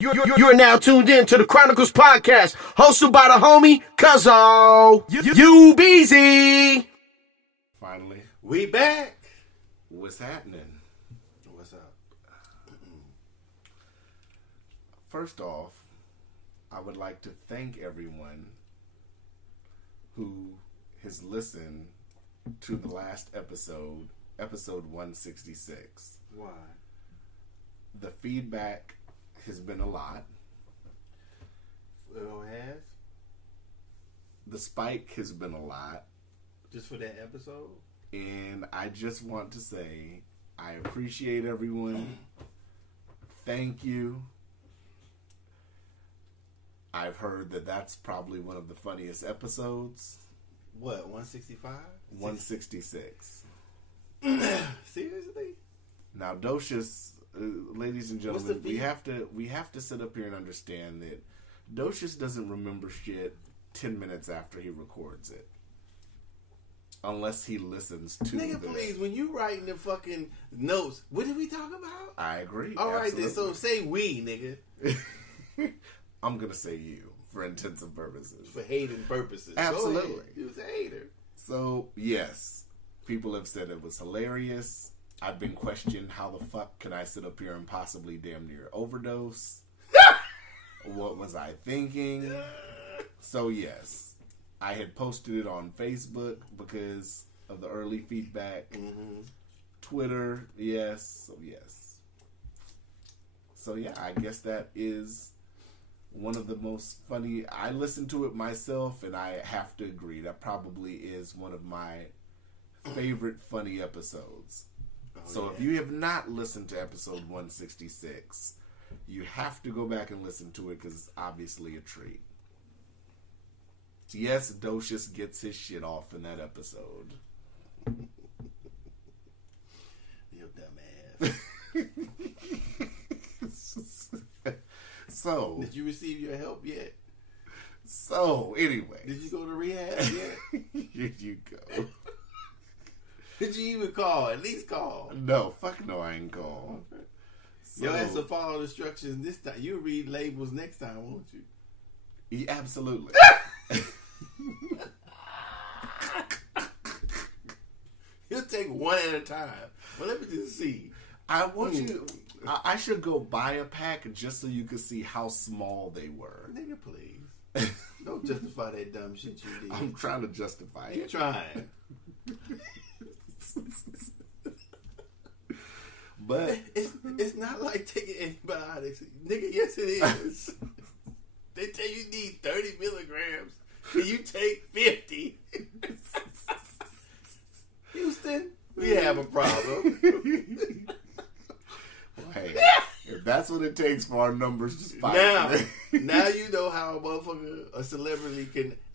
You're now tuned in to the Chronicles Podcast, hosted by the homie Cuzzo. You busy? Finally, we back. What's happening? What's up? First off, I would like to thank everyone who has listened to the last episode 166. Why? The feedback has been a lot. It has? The spike has been a lot. Just for that episode? And I just want to say, I appreciate everyone. Thank you. I've heard that that's probably one of the funniest episodes. What, 165? 166. Seriously? Now, Docious, ladies and gentlemen, we have to sit up here and understand that Docious doesn't remember shit 10 minutes after he records it. Unless he listens to Nigga, please, when you writing the fucking notes, what did we talk about? I agree. All right, then, so say we, nigga. I'm going to say you, for intensive purposes. For hating purposes. Absolutely. You was a hater. So, yes, people have said it was hilarious. I've been questioned, how the fuck can I sit up here and possibly damn near overdose? What was I thinking? So, yes, I had posted it on Facebook because of the early feedback. Mm-hmm. Twitter, yes. So, yes. So, yeah, I guess that is one of the most funny. I listened to it myself, and I have to agree, that probably is one of my favorite funny episodes. So if you have not listened to episode 166, you have to go back and listen to it because it's obviously a treat. Yes, Docious gets his shit off in that episode. You dumbass. So, did you receive your help yet? So, anyway. Did you go to rehab yet? Here you go. Did you even call? At least call. No, fuck no, I ain't call. Okay. So, You'll have to follow instructions this time. You'll read labels next time, won't you? Yeah, absolutely. He'll take one at a time. Well, let me just see. I want you. I should go buy a pack just so you could see how small they were. Nigga, please. Don't justify that dumb shit you did. I'm trying to justify You're it. trying. But it's not like taking antibiotics. Nigga, yes it is. They tell you need 30 milligrams and you take 50. Houston, we have a problem. Well, hey, if that's what it takes for our numbers to spike. Now you know how a motherfucker, a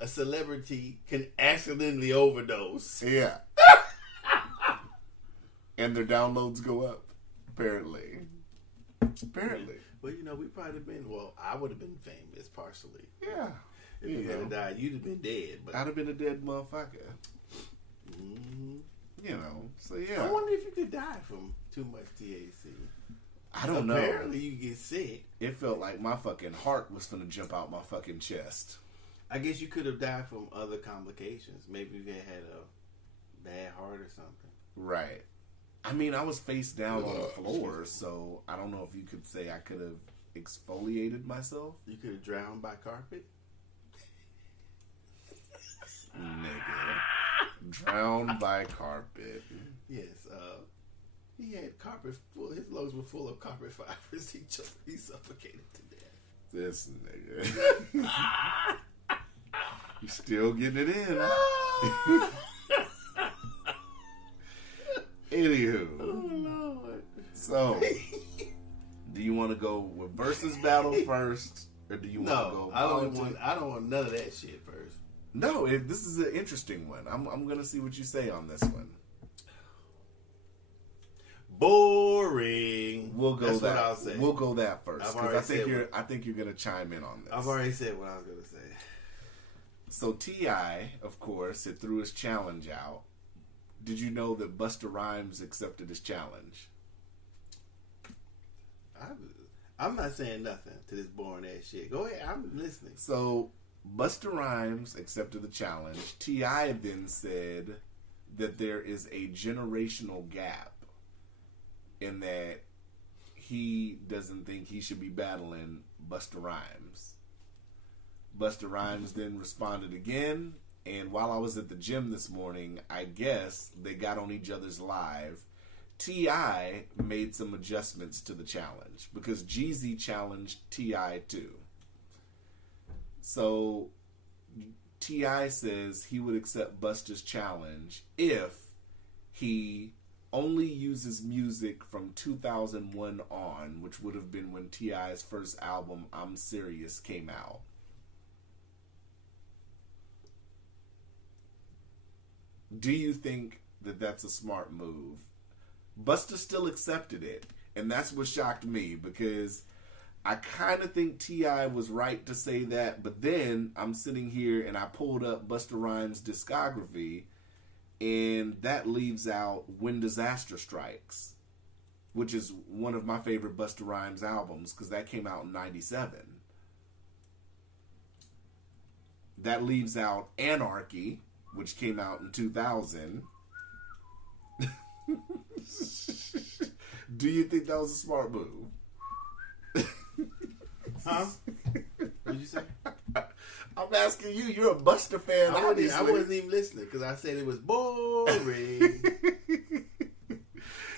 celebrity can accidentally overdose. Yeah. And their downloads go up. Apparently. Well, you know, we probably been, I would have been famous partially. Yeah. If you had died, you'd have been dead. But I'd have been a dead motherfucker. Mm-hmm. You know, so yeah. I wonder if you could die from too much THC. I don't know. Apparently you get sick. It felt like my fucking heart was finna jump out my fucking chest. I guess you could have died from other complications. Maybe you had a bad heart or something. Right. I mean, I was face down on the floor, so I don't know if you could say I could have exfoliated myself. You could have drowned by carpet. Nigga. Drowned by carpet. Yes. He had carpet full. His lungs were full of carpet fibers. He suffocated to death. This nigga. You still getting it in. Anywho. Oh, Lord. So, do you want to go with versus battle first? Or do you want to go I don't want none of that shit first. No, this is an interesting one. I'm going to see what you say on this one. Boring. We'll go That's that. what I'll say. We'll go that first because I think you're going to chime in on this. I've already said what I was going to say. So T.I., of course, had threw his challenge out. Did you know that Busta Rhymes accepted his challenge? I'm not saying nothing to this boring ass shit. Go ahead, I'm listening. So Busta Rhymes accepted the challenge. T.I. then said that there is a generational gap in that he doesn't think he should be battling Busta Rhymes. Busta Rhymes then responded again, and while I was at the gym this morning, I guess they got on each other's live. T.I. made some adjustments to the challenge because Jeezy challenged T.I. too. So T.I. says he would accept Busta's challenge if he only uses music from 2001 on, which would have been when T.I.'s first album, I'm Serious, came out. Do you think that that's a smart move? Busta still accepted it, and that's what shocked me, because I kind of think T.I. was right to say that, but then I'm sitting here and I pulled up Busta Rhymes' discography, and that leaves out When Disaster Strikes, which is one of my favorite Busta Rhymes albums, because that came out in 97. That leaves out Anarchy, which came out in 2000. Do you think that was a smart move? Huh? What did you say? I'm asking you. You're a Busta fan. I wasn't even listening because I said it was boring.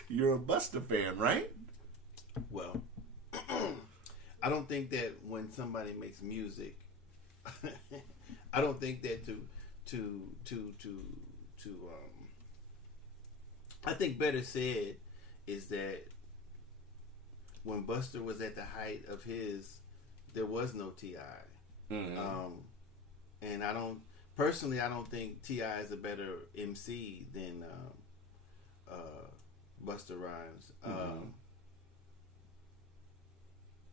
You're a Busta fan, right? Well, I don't think that when somebody makes music, I don't think that I think better said is that when Busta was at the height of his, there was no T.I. Mm-hmm. And I don't think T.I. is a better MC than Busta Rhymes. Mm-hmm.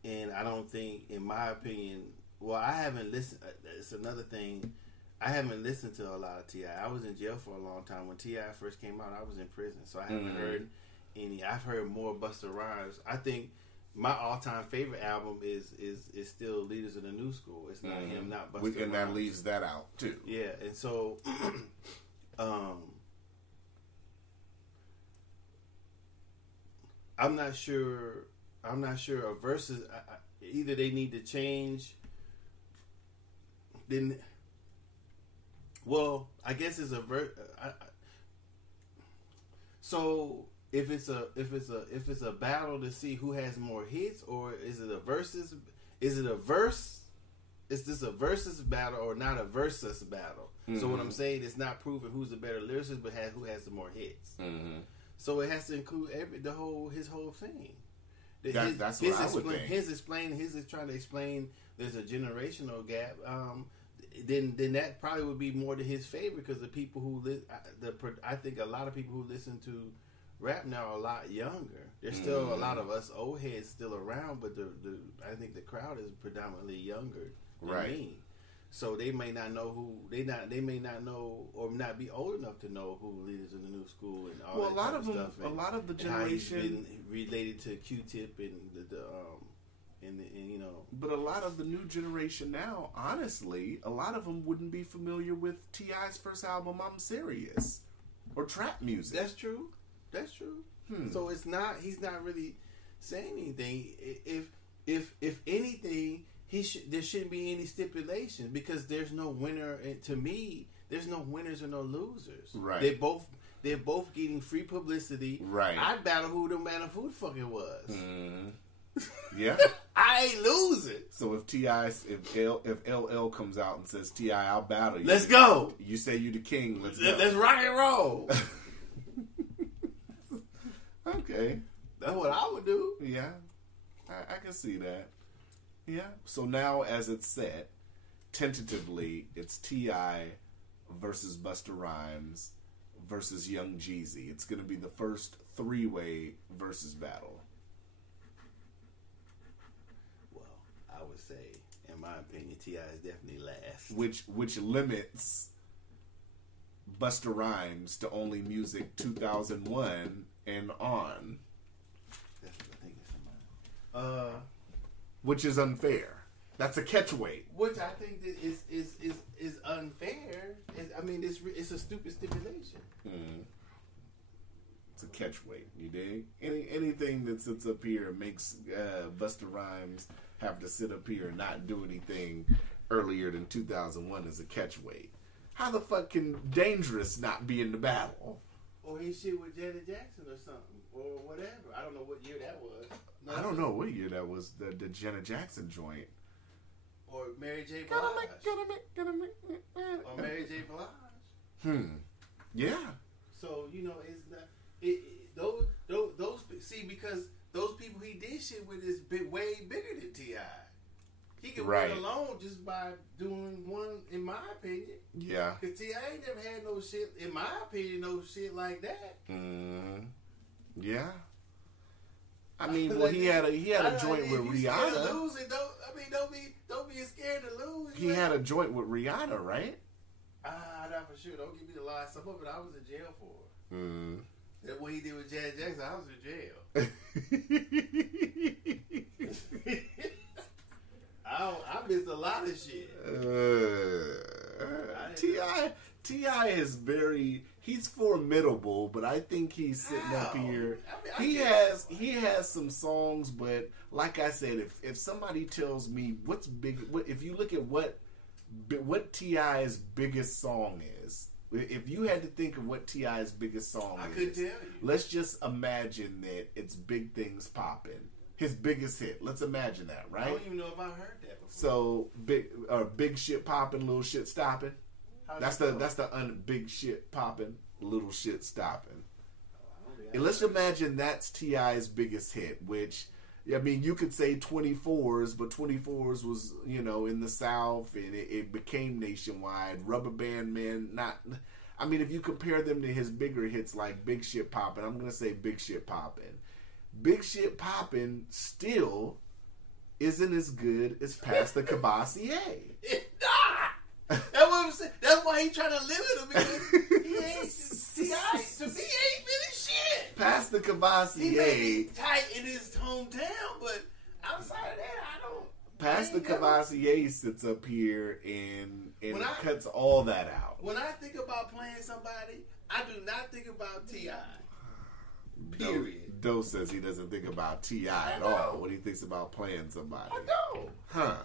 And I don't think, in my opinion, well, I haven't listened. It's another thing. I haven't listened to a lot of T.I. I was in jail for a long time. When T.I. first came out, I was in prison. So I haven't heard any. I've heard more Busta Rhymes. I think my all-time favorite album is still Leaders of the New School. It's not him, not Busta Rhymes. And that leaves that out, too. Yeah, and so I'm not sure a versus. Either they need to change. Then, well, I guess it's a so if it's a battle to see who has more hits, or is it a versus? Is it a verse? Is this a versus battle or not a versus battle? Mm-hmm. So what I'm saying is not proving who's the better lyricist, but who has the more hits. Mm-hmm. So it has to include his whole thing. That's what I would think. His is trying to explain there's a generational gap. Then that probably would be more to his favor, because the people who I think a lot of people who listen to rap now are a lot younger. There's still a lot of us old heads still around, but I think the crowd is predominantly younger than me. So they may not know who they may not know, or not be old enough to know who Leaders in the New School and all that type of stuff. A lot of the generation related to Q-Tip and you know. But a lot of the new generation now, honestly, a lot of them wouldn't be familiar with T.I.'s first album, I'm Serious, or trap music. That's true. So he's not really saying anything. If anything, there shouldn't be any stipulation, because there's no winner. And to me, there's no winners or no losers. Right. They're both getting free publicity. Right. I'd battle no matter who the fuck it was. Mm-hmm. Yeah. I ain't losing. So if LL comes out and says, T.I., I'll battle you. Let's go. You say you the king. Let's go. Let's rock and roll. Okay. That's what I would do. Yeah. I can see that. Yeah. So now, as it's set, tentatively, it's T.I. versus Busta Rhymes versus Young Jeezy. It's going to be the first three-way versus battle. Well, I would say, in my opinion, T.I. is definitely last. Which limits Busta Rhymes to only music 2001 and on. That's what I think it's mine. which is unfair. That's a catch weight. Which I think that is unfair. It's a stupid stipulation. Mm. It's a catch weight. You dig? Anything that sits up here and makes Busta Rhymes have to sit up here and not do anything earlier than 2001 is a catch weight. How the fuck can Dangerous not be in the battle? Or his shit with Janet Jackson or something. Or whatever. I don't know what year that was. No, I don't know what year that was, the Janet Jackson joint. Or Mary J. Blige. Or Mary J. Blige. Yeah. So, it's not... Those see, because those people he did shit with is way bigger than T.I. He can run alone just by doing one, in my opinion. Yeah. Because T.I. ain't never had no shit, in my opinion, no shit like that. Yeah. I mean, well, he had a joint with Rihanna. Don't be scared to lose. He had a joint with Rihanna, right? Not for sure. Don't give me the lie. Some of it I was in jail for. That what he did with Janet Jackson, I was in jail. I missed a lot of shit. T.I. is he's formidable, but I think he's sitting up here. He has some songs, but like I said, if somebody tells me what's big, if you look at what T.I.'s biggest song is, if you had to think of what T.I.'s biggest song I couldn't tell you. Let's just imagine that it's Big Things Poppin'. His biggest hit. Let's imagine that, right? I don't even know if I heard that before. So big shit poppin', little shit stoppin'. That's the big shit poppin', little shit stoppin'. And let's imagine that's T.I.'s biggest hit, which, I mean, you could say 24s, but 24s was, in the South, and it became nationwide. Rubber Band Man, if you compare them to his bigger hits like Big Shit Poppin', I'm going to say Big Shit Poppin'. Big Shit Poppin' still isn't as good as Pass the Cavassier. That's what I'm saying. That's why he trying to limit him, because he ain't really shit. Pass the Cavassier. He may be tight in his hometown, but outside of that, I don't. Pass the Cavassier sits up here and cuts all that out. When I think about playing somebody, I do not think about T.I. Period. Doe says he doesn't think about T.I. at all when he thinks about playing somebody. I know. Huh.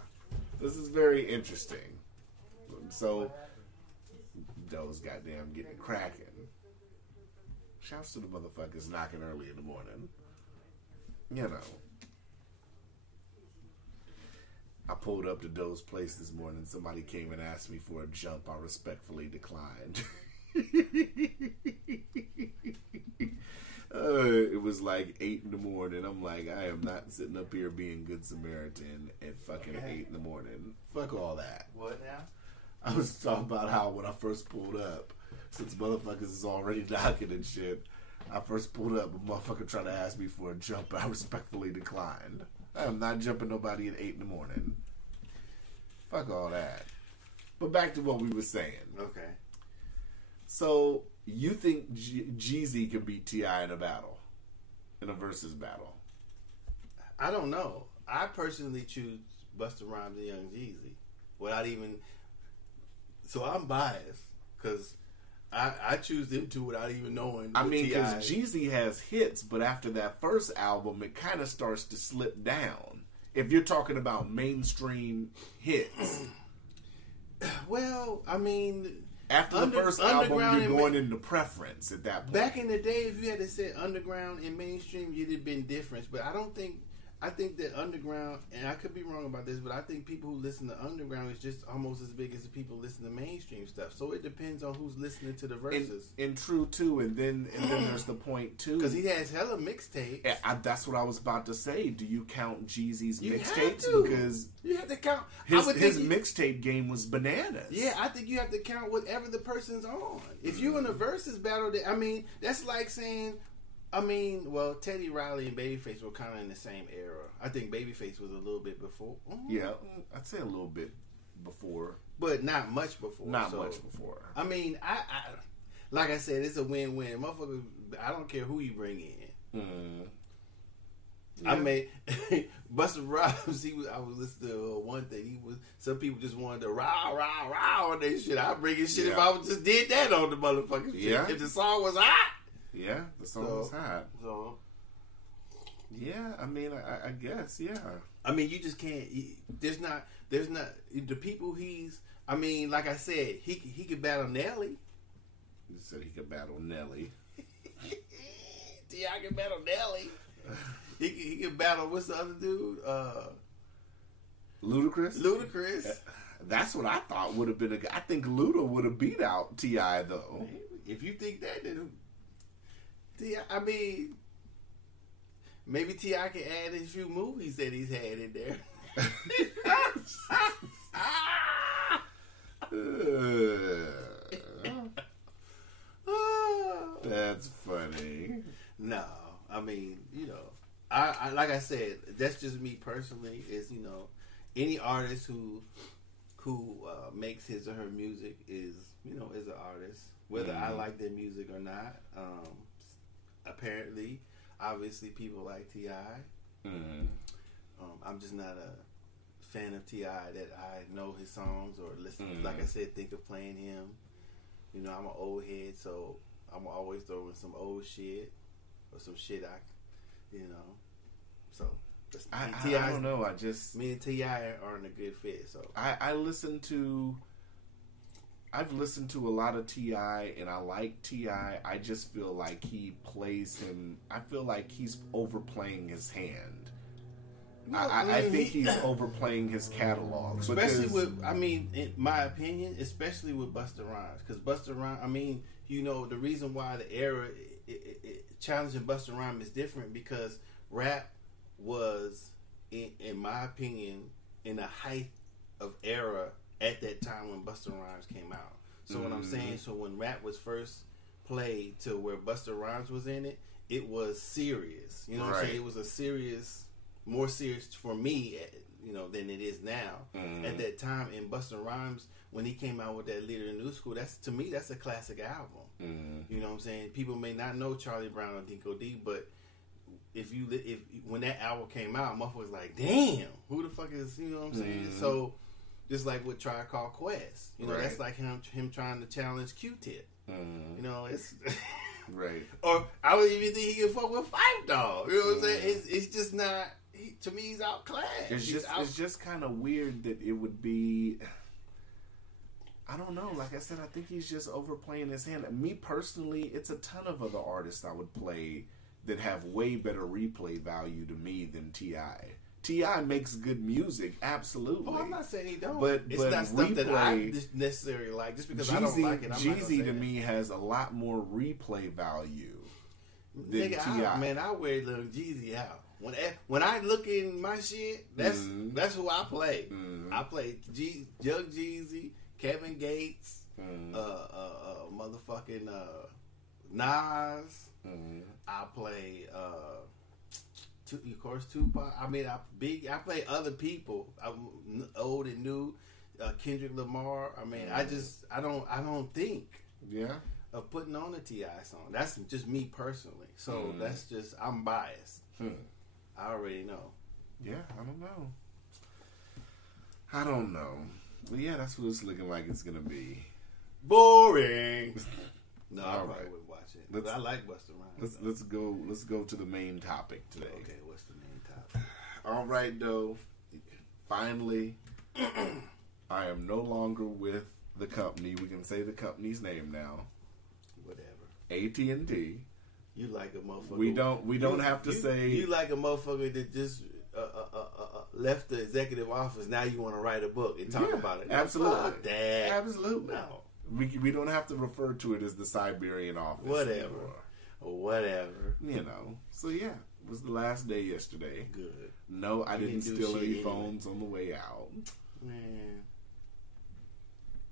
This is very interesting. So, Doe's goddamn getting cracking. Shouts to the motherfuckers knocking early in the morning. I pulled up to Doe's place this morning. Somebody came and asked me for a jump. I respectfully declined. It was like 8 in the morning. I'm like, I am not sitting up here being good Samaritan at fucking 8 in the morning. Fuck all that. What now? I was talking about how when I first pulled up, since motherfuckers is already knocking and shit, I first pulled up, a motherfucker tried to ask me for a jump. I respectfully declined. I am not jumping nobody at 8 in the morning. Fuck all that. But back to what we were saying. Okay. So, you think Jeezy can beat T.I. in a battle? In a versus battle? I don't know. I personally choose Busta Rhymes and Young Jeezy. Without even... So I'm biased, because I choose them two without even knowing. I mean, because Jeezy has hits, but after that first album, it kind of starts to slip down. If you're talking about mainstream hits. Well, I mean... After the first album, you're going into preference at that point. Back in the day, if you had to say underground and mainstream, you'd have been different. But I think that underground, and I could be wrong about this, but I think people who listen to underground is just almost as big as the people who listen to mainstream stuff. So it depends on who's listening to the verses. And true too, and then there's the point too, because he has hella mixtapes. That's what I was about to say. Do you count Jeezy's mixtapes? Because you have to count his mixtape game was bananas. Yeah, I think you have to count whatever the person's on. If you're in a versus battle, that's like saying. Well, Teddy Riley and Babyface were kind of in the same era. I think Babyface was a little bit before. Mm-hmm. Yeah, I'd say a little bit before. But not much before. Not much before. I like I said, it's a win-win. Motherfucker, I don't care who you bring in. Mm. I mean, Busta Rhymes. I was listening to one thing. Some people just wanted to rah on that shit. I bring in shit if I just did that on the motherfucking shit. Yeah. If the song was hot. Yeah, the song was hot. So. Yeah, I mean, I guess, yeah. I mean, you just can't. There's not the people I mean, like I said, he could battle Nelly. You said he could battle Nelly. I can battle Nelly. He can battle, what's the other dude? Ludacris. That's what I thought would have been I think Luda would have beat out T.I. though. If you think that, then T.I., I mean, maybe T.I. can add a few movies that he's had in there. That's funny. No, I mean, I like I said, that's just me personally. Is any artist who makes his or her music is an artist, whether I like their music or not. Apparently, obviously, people like T.I. I'm just not a fan of T.I. that I know his songs or listen. Like I said, think of playing him. I'm an old head, so I'm always throwing some old shit or some shit So I don't know. Me and T.I. aren't a good fit. So I've listened to a lot of T.I. and I like T.I. I just feel like he plays him. I feel like he's overplaying his hand. I think he's overplaying his catalog, especially in my opinion, especially with Busta Rhymes, because Busta Rhymes. I mean, the reason why the era challenging Busta Rhymes is different because rap was, in my opinion, in the height of era at that time when Busta Rhymes came out. So what I'm saying, so when rap was first played to where Busta Rhymes was in it, it was serious. You know what I'm saying? It was more serious for me, than it is now. At that time, in Busta Rhymes, when he came out with that Leader in New School, to me that's a classic album. You know what I'm saying? People may not know Charlie Brown or Dinko D, but if when that album came out, motherfuckers like, damn, who the fuck is, you know what I'm saying? So just like with Tribe Called Quest, that's like him trying to challenge Q-Tip. It's right. Or I don't even think he can fuck with Phife Dawg. You know what I'm saying? It's just not. To me, he's outclassed. It's just kind of weird that it would be. I don't know. Like I said, I think he's just overplaying his hand. Me personally, it's a ton of other artists I would play that have way better replay value to me than T.I. T.I. makes good music, absolutely. Oh, I'm not saying he don't. But it's not stuff that I necessarily like. Just because I don't like it, I'm not Jeezy to me has a lot more replay value than T.I. Man, I wear little Jeezy out. When I look in my shit, that's who I play. I play Jug Jeezy, Kevin Gates, motherfucking Nas. I play of course Tupac. I mean, I play other people, old and new. Kendrick Lamar. I mean, I don't think of putting on a T.I. song. That's just me personally. So that's just I'm biased. I already know. Yeah, I don't know. Well, yeah, that's what it's looking like it's gonna be. Boring. No, I probably would watch it. But I like Busta Rhymes. Let's go to the main topic today. Okay, what's the main topic? All right, though. Finally, I am no longer with the company. We can say the company's name now. Whatever. AT&T. You like a motherfucker. We don't have to say. You like a motherfucker that just left the executive office. Now you want to write a book and talk about it. Absolutely. Fuck that. Absolutely. No. We don't have to refer to it as the Siberian office. Whatever. So yeah, it was the last day yesterday. Good. No, I didn't steal any phones on the way out. Man.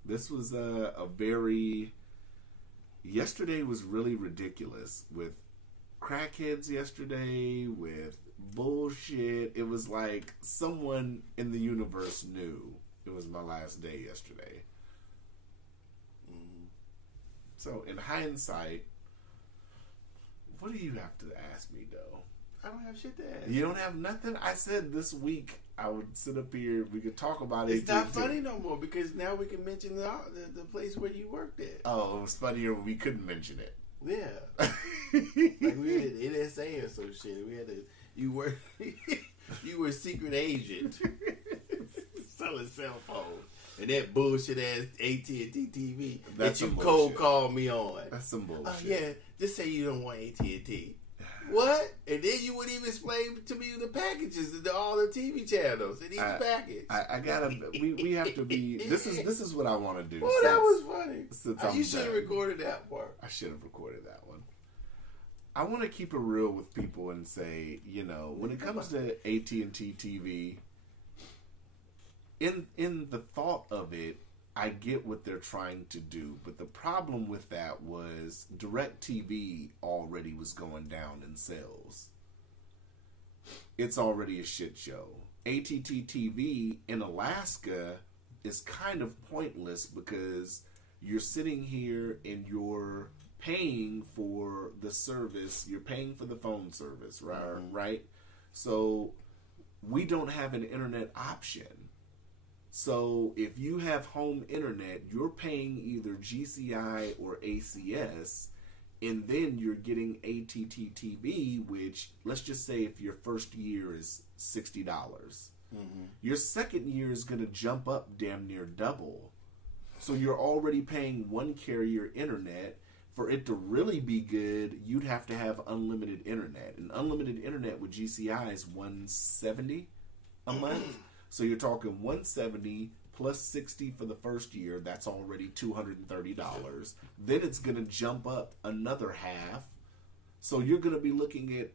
This was a very... Yesterday was really ridiculous with crackheads yesterday, with bullshit. It was like someone in the universe knew it was my last day yesterday. So in hindsight, what do you have to ask me, though? I don't have shit to ask. You don't have nothing? I said this week I would sit up here. We could talk about it. It's not funny no more because now we can mention the place where you worked at. Oh, it was funnier when we couldn't mention it. Yeah. Like we had NSA or some shit. We had to. You were a secret agent selling cell phones. And that bullshit ass AT&T TV that you cold called me on. That's some bullshit. Yeah, just say you don't want AT&T. What? And then you wouldn't even explain to me the packages, all the TV channels in each package. I gotta. We have to be. This is what I want to do. Well, that was funny. You should have recorded that part. I should have recorded that one. I want to keep it real with people and say, you know, when it comes to AT&T TV, in the thought of it, I get what they're trying to do, but the problem with that was DirecTV already was going down in sales. It's already a shit show. AT&T TV in Alaska is kind of pointless because you're sitting here and you're paying for the service, you're paying for the phone service, right? Mm-hmm. Right? So we don't have an internet option. So if you have home internet, you're paying either GCI or ACS, and then you're getting AT&T TV, which, let's just say if your first year is $60. Mm-hmm. Your second year is going to jump up damn near double. So you're already paying one carrier internet. For it to really be good, you'd have to have unlimited internet. And unlimited internet with GCI is $170 a month. So you're talking $170 plus $60 for the first year. That's already $230. Then it's going to jump up another half. So you're going to be looking at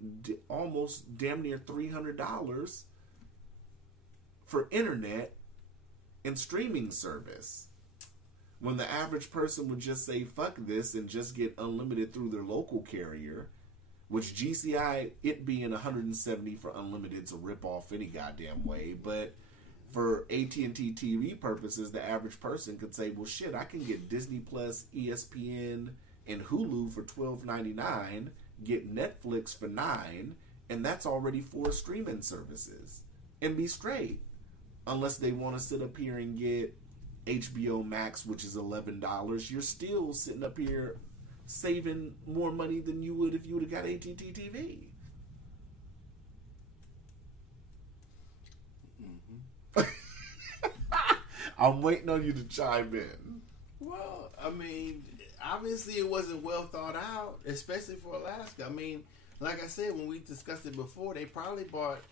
almost damn near $300 for internet and streaming service. When the average person would just say, fuck this, and just get unlimited through their local carrier, which GCI, it being $170 for unlimited, is a rip-off any goddamn way. But for AT&T TV purposes, the average person could say, well, shit, I can get Disney Plus, ESPN, and Hulu for $12.99, get Netflix for $9, and that's already 4 streaming services, and be straight. Unless they want to sit up here and get HBO Max, which is $11, you're still sitting up here saving more money than you would if you would have got AT&T TV. Mm-hmm. I'm waiting on you to chime in. Well, I mean, obviously it wasn't well thought out, especially for Alaska. I mean, like I said, when we discussed it before, they probably bought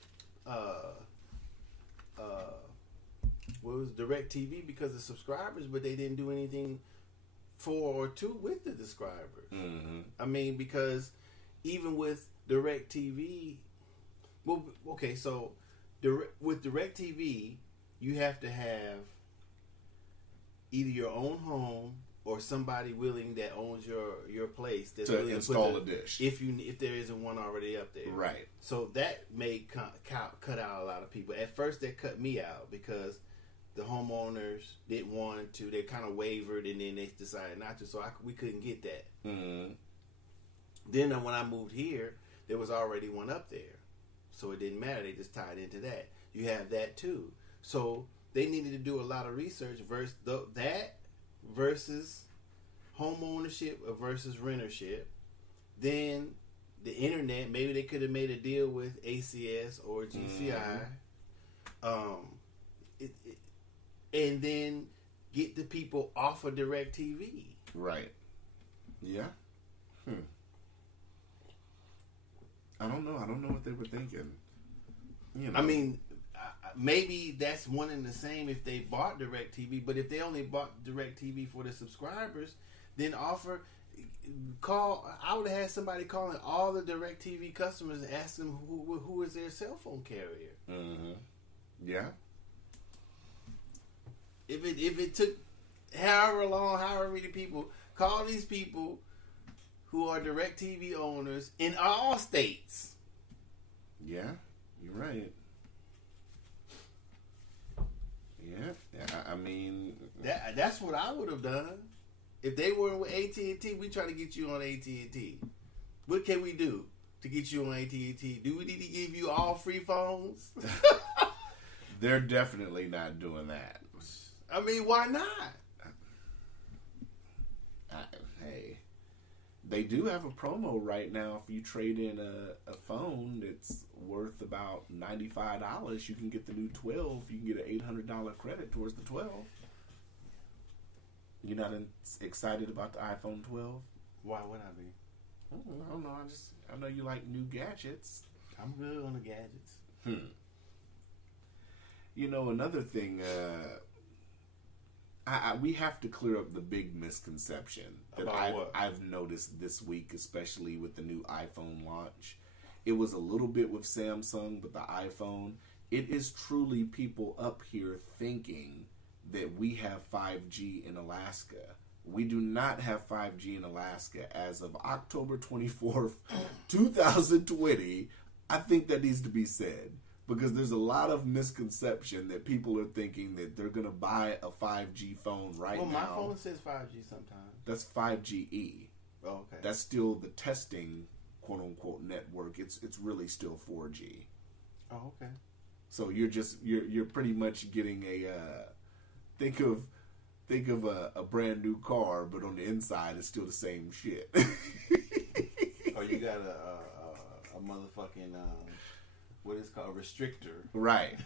what was DirecTV because of subscribers, but they didn't do anything for or to with the subscribers. Mm-hmm. I mean, because even with DirecTV, well, okay, so with DirecTV, you have to have either your own home or somebody willing that owns your place that's to install a dish. If there isn't one already up there, right? So that may cut out a lot of people. At first, that cut me out because the homeowners didn't want to. They kind of wavered, and then they decided not to. So we couldn't get that. Mm-hmm. Then when I moved here, there was already one up there, so it didn't matter. They just tied into that. You have that too. So they needed to do a lot of research versus that versus home ownership versus rentership. Then the internet. Maybe they could have made a deal with ACS or GCI. Mm-hmm. And then get the people off of DirecTV. Right. Yeah. I don't know. I don't know what they were thinking. You know. I mean, maybe that's one and the same if they bought DirecTV. But if they only bought DirecTV for the subscribers, then I would have had somebody calling all the DirecTV customers and ask them who is their cell phone carrier. Mm-hmm. Yeah. If it took however many people, call these people who are DirecTV owners in all states. Yeah, you're right. Yeah, I mean... That's what I would have done. If they were with AT&T, we try to get you on AT&T. What can we do? to get you on AT&T? Do we need to give you all free phones? They're definitely not doing that. I mean, why not? Hey, they do have a promo right now. If you trade in a phone that's worth about $95, you can get the new 12. You can get an $800 credit towards the 12. You're not excited about the iPhone 12? Why would I be? I don't know. I know you like new gadgets. I'm good on the gadgets. You know, another thing, we have to clear up the big misconception that I've noticed this week, especially with the new iPhone launch. It was a little bit with Samsung, but the iPhone, it is truly people up here thinking that we have 5G in Alaska. We do not have 5G in Alaska as of October 24th, 2020. I think that needs to be said because there's a lot of misconception that people are thinking that they're going to buy a 5G phone now. Well, my phone says 5G sometimes. That's 5GE. Oh, okay. That's still the testing, quote-unquote, network. It's really still 4G. Oh, okay. So you're pretty much getting a... Think of a brand new car, but on the inside it's still the same shit. Oh, you got a motherfucking what is it called, restrictor? Right.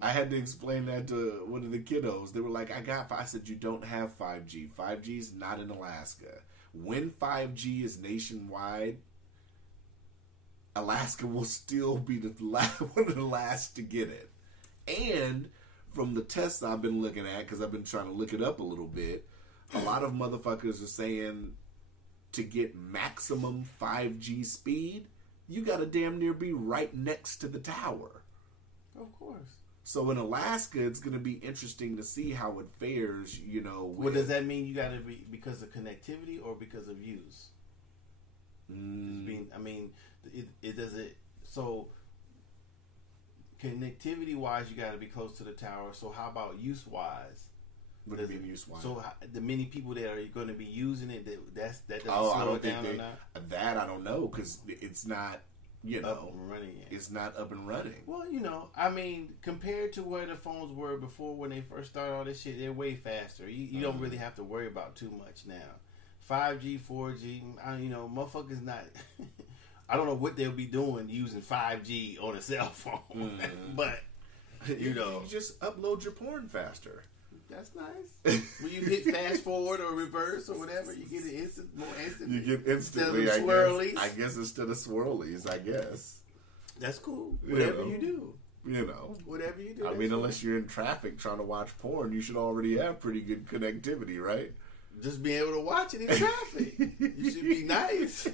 I had to explain that to one of the kiddos. They were like, I said, you don't have 5G. 5G is not in Alaska. When 5G is nationwide, Alaska will still be one of the last to get it. And from the tests I've been looking at, because I've been trying to look it up a little bit, a lot of motherfuckers are saying to get maximum 5G speed, you gotta damn near be right next to the tower. Of course. So in Alaska, it's gonna be interesting to see how it fares, you know. Well, does that mean you gotta be because of connectivity or because of use? It does it. So connectivity wise, you got to be close to the tower. So how about use wise? What do you mean use wise? So the many people that are going to be using it, that doesn't I slow don't it down think or not? that I don't know because it's not, up and running yet. It's not up and running. Well, I mean, compared to where the phones were before when they first started all this shit, they're way faster. You don't really have to worry about too much now. 5G, 4G, motherfuckers not. I don't know what they'll be doing using 5G on a cell phone, but you just upload your porn faster. That's nice. When you hit fast forward or reverse or whatever, you get it more instantly. You get instantly, instead of swirlies. I guess instead of swirlies, I guess. That's cool. Whatever you do. Whatever you do. I mean, unless you're in traffic trying to watch porn, you should already have pretty good connectivity, right? Just being able to watch it in traffic. You should be nice.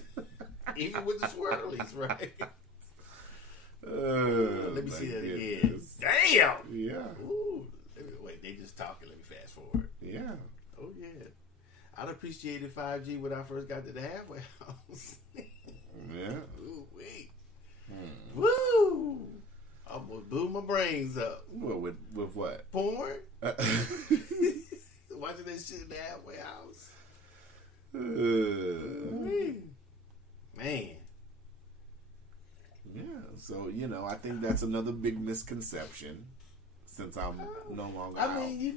Even with the swirlies, right? Let me see that again. Damn! Yeah. Ooh. Wait, they just talking. Let me fast forward. Yeah. Oh, yeah. I'd appreciated 5G when I first got to the halfway house. Yeah. Ooh, wait. Woo! Almost blew my brains up. Well, with what? Porn? Watching that shit in the halfway house. Man. Yeah, so, I think that's another big misconception since I'm no longer out. I mean,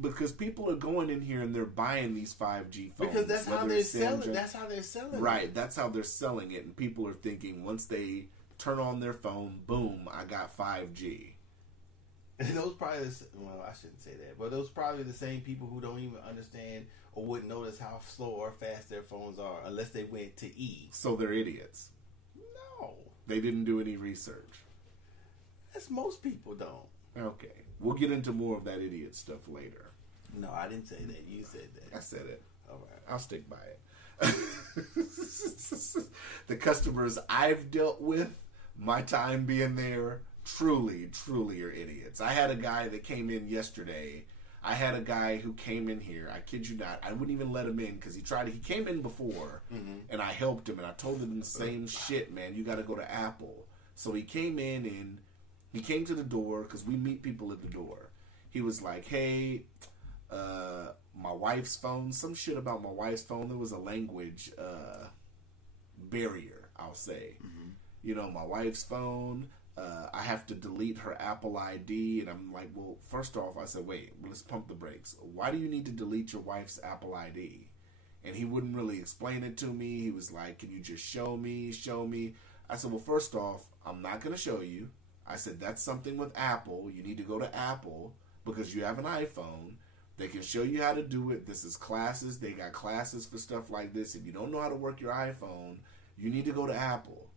because people are going in here and they're buying these 5G phones. Because that's how they're selling. That's how they're selling. Right, that's how they're selling it. And people are thinking once they turn on their phone, boom, I got 5G. And those probably, I shouldn't say that, but those probably the same people who don't even understand or wouldn't notice how slow or fast their phones are unless they went to E. So they're idiots. No. They didn't do any research. That's most people don't. Okay. We'll get into more of that idiot stuff later. No, I didn't say that. You said that. I said it. All right. I'll stick by it. The customers I've dealt with, my time being there, truly are idiots. I had a guy that came in yesterday. I had a guy who came in here. I kid you not. I wouldn't even let him in because he came in before, and I helped him, and I told him the same shit, man. You got to go to Apple. So he came in, and he came to the door because we meet people at the door. He was like, hey, my wife's phone, some shit about my wife's phone. There was a language barrier. I'll say. You know, my wife's phone, I have to delete her Apple ID, and I'm like, well, first off, I said, wait, let's pump the brakes. Why do you need to delete your wife's Apple ID? And he wouldn't really explain it to me. He was like, can you just show me? I said, well, first off, I'm not going to show you. I said, that's something with Apple. You need to go to Apple because you have an iPhone. They can show you how to do it. This is classes. They got classes for stuff like this. If you don't know how to work your iPhone, you need to go to Apple.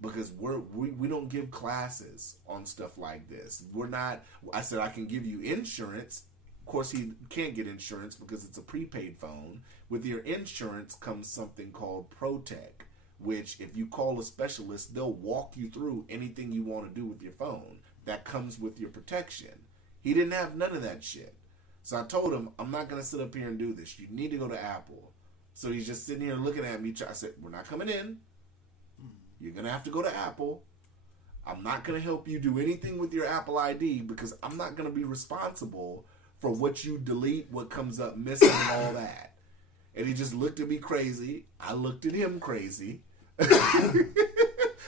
Because we don't give classes on stuff like this. We're not. I said I can give you insurance. Of course, he can't get insurance because it's a prepaid phone. With your insurance comes something called ProTech, which if you call a specialist, they'll walk you through anything you want to do with your phone. That comes with your protection. He didn't have none of that shit. So I told him, I'm not going to sit up here and do this. You need to go to Apple. So he's just sitting here looking at me. I said, we're not coming in. You're going to have to go to Apple. I'm not going to help you do anything with your Apple ID because I'm not going to be responsible for what you delete, what comes up missing, and all that. And he just looked at me crazy. I looked at him crazy.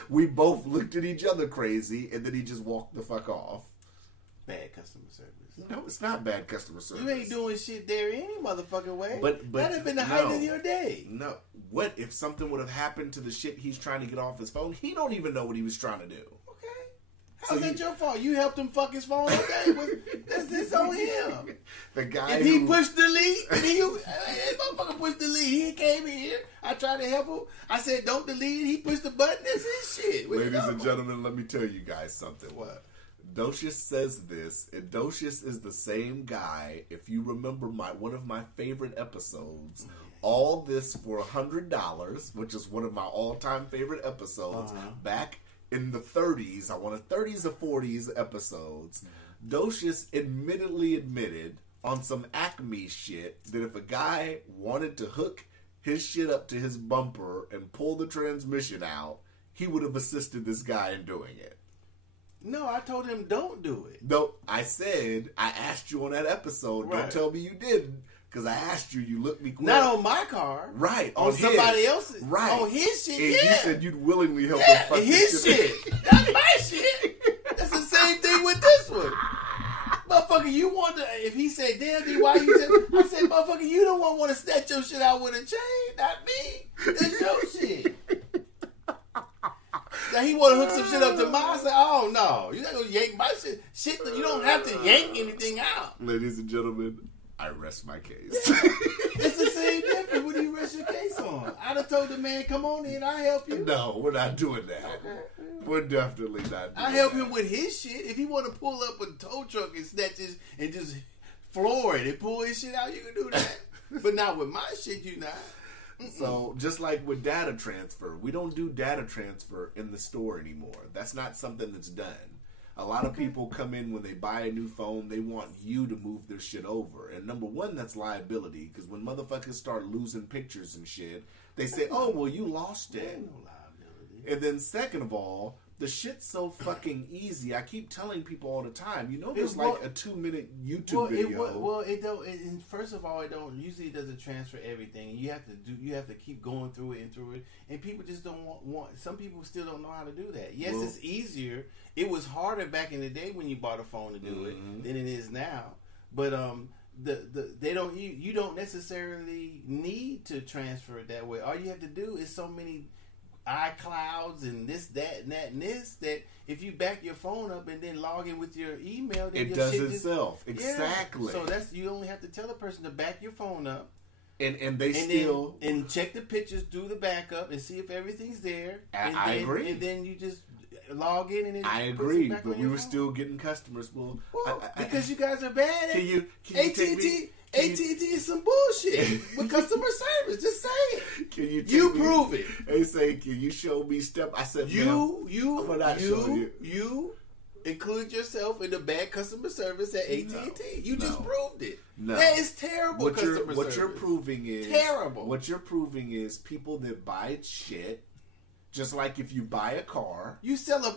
We both looked at each other crazy, and then he just walked the fuck off. Bad customer service. No, it's not bad customer service. You ain't doing shit there any motherfucking way. But that'd have been the height of your day. No. What if something would have happened to the shit he's trying to get off his phone? He don't even know what he was trying to do. Okay. How's that your fault? You helped him fuck his phone all day. That's on him. The guy if he pushed delete, and hey, motherfucker pushed delete. He came in here. I tried to help him. I said, don't delete it. He pushed the button. That's his shit. Ladies and gentlemen, let me tell you guys something. What? Docious says this, and Docious is the same guy. If you remember one of my favorite episodes, All This for $100, which is one of my all-time favorite episodes, back in the 30s, I want to 30s or 40s episodes, Docious admittedly admitted on some Acme shit that if a guy wanted to hook his shit up to his bumper and pull the transmission out, he would have assisted this guy in doing it. No, I told him don't do it. No, I asked you on that episode. Right. Don't tell me you didn't, because I asked you. You looked me quick. Not on my car. Right. On somebody else's. Right. On his shit, and yeah. You said you'd willingly help him fuck his shit. That's my shit. That's the same thing with this one. Motherfucker, you want to, if he said, damn, D, why you said, I said, motherfucker, you don't want to snatch your shit out with a chain, not me. That's your shit. Now he want to hook some shit up to mine. I said, oh no, you're not going to yank my shit. Shit, you don't have to yank anything out. Ladies and gentlemen, I rest my case. It's the same difference. What do you rest your case on? I'd have told the man, come on in, I'll help you. No, we're not doing that. We're definitely not doing I help him with his shit. If he want to pull up a tow truck and snatch his, and just floor it and pull his shit out, you can do that. But not with my shit, you not. So, just like with data transfer, we don't do data transfer in the store anymore. That's not something that's done. A lot of people come in when they buy a new phone, they want you to move their shit over. And number one, that's liability, because when motherfuckers start losing pictures and shit, they say, oh, well, you lost it. No liability. And then second of all, the shit's so fucking easy. I keep telling people all the time, you know, there's like a 2-minute YouTube video. It don't. And first of all, it don't. Usually, it doesn't transfer everything. You have to keep going through it and through it. And people just don't want. Some people still don't know how to do that. Yes, it's easier. It was harder back in the day when you bought a phone to do it than it is now. But they don't. You don't necessarily need to transfer it that way. All you have to do is so many iClouds and this, that, and that, and this, that if you back your phone up and then log in with your email, then it does itself. Exactly. So you only have to tell the person to back your phone up, and they still and check the pictures, do the backup, and see if everything's there. I agree. And then you just log in and then I agree, but we were still getting customers. Because you guys are bad. Can you AT&T is some bullshit with customer service. Just say it. Can you prove it. They say, "Can you show me step?" I said, "You include yourself in the bad customer service at AT&T. You just proved it. No, that is terrible customer service. What you're proving is terrible. What you're proving is people that buy shit Just like if you buy a car. You sell a...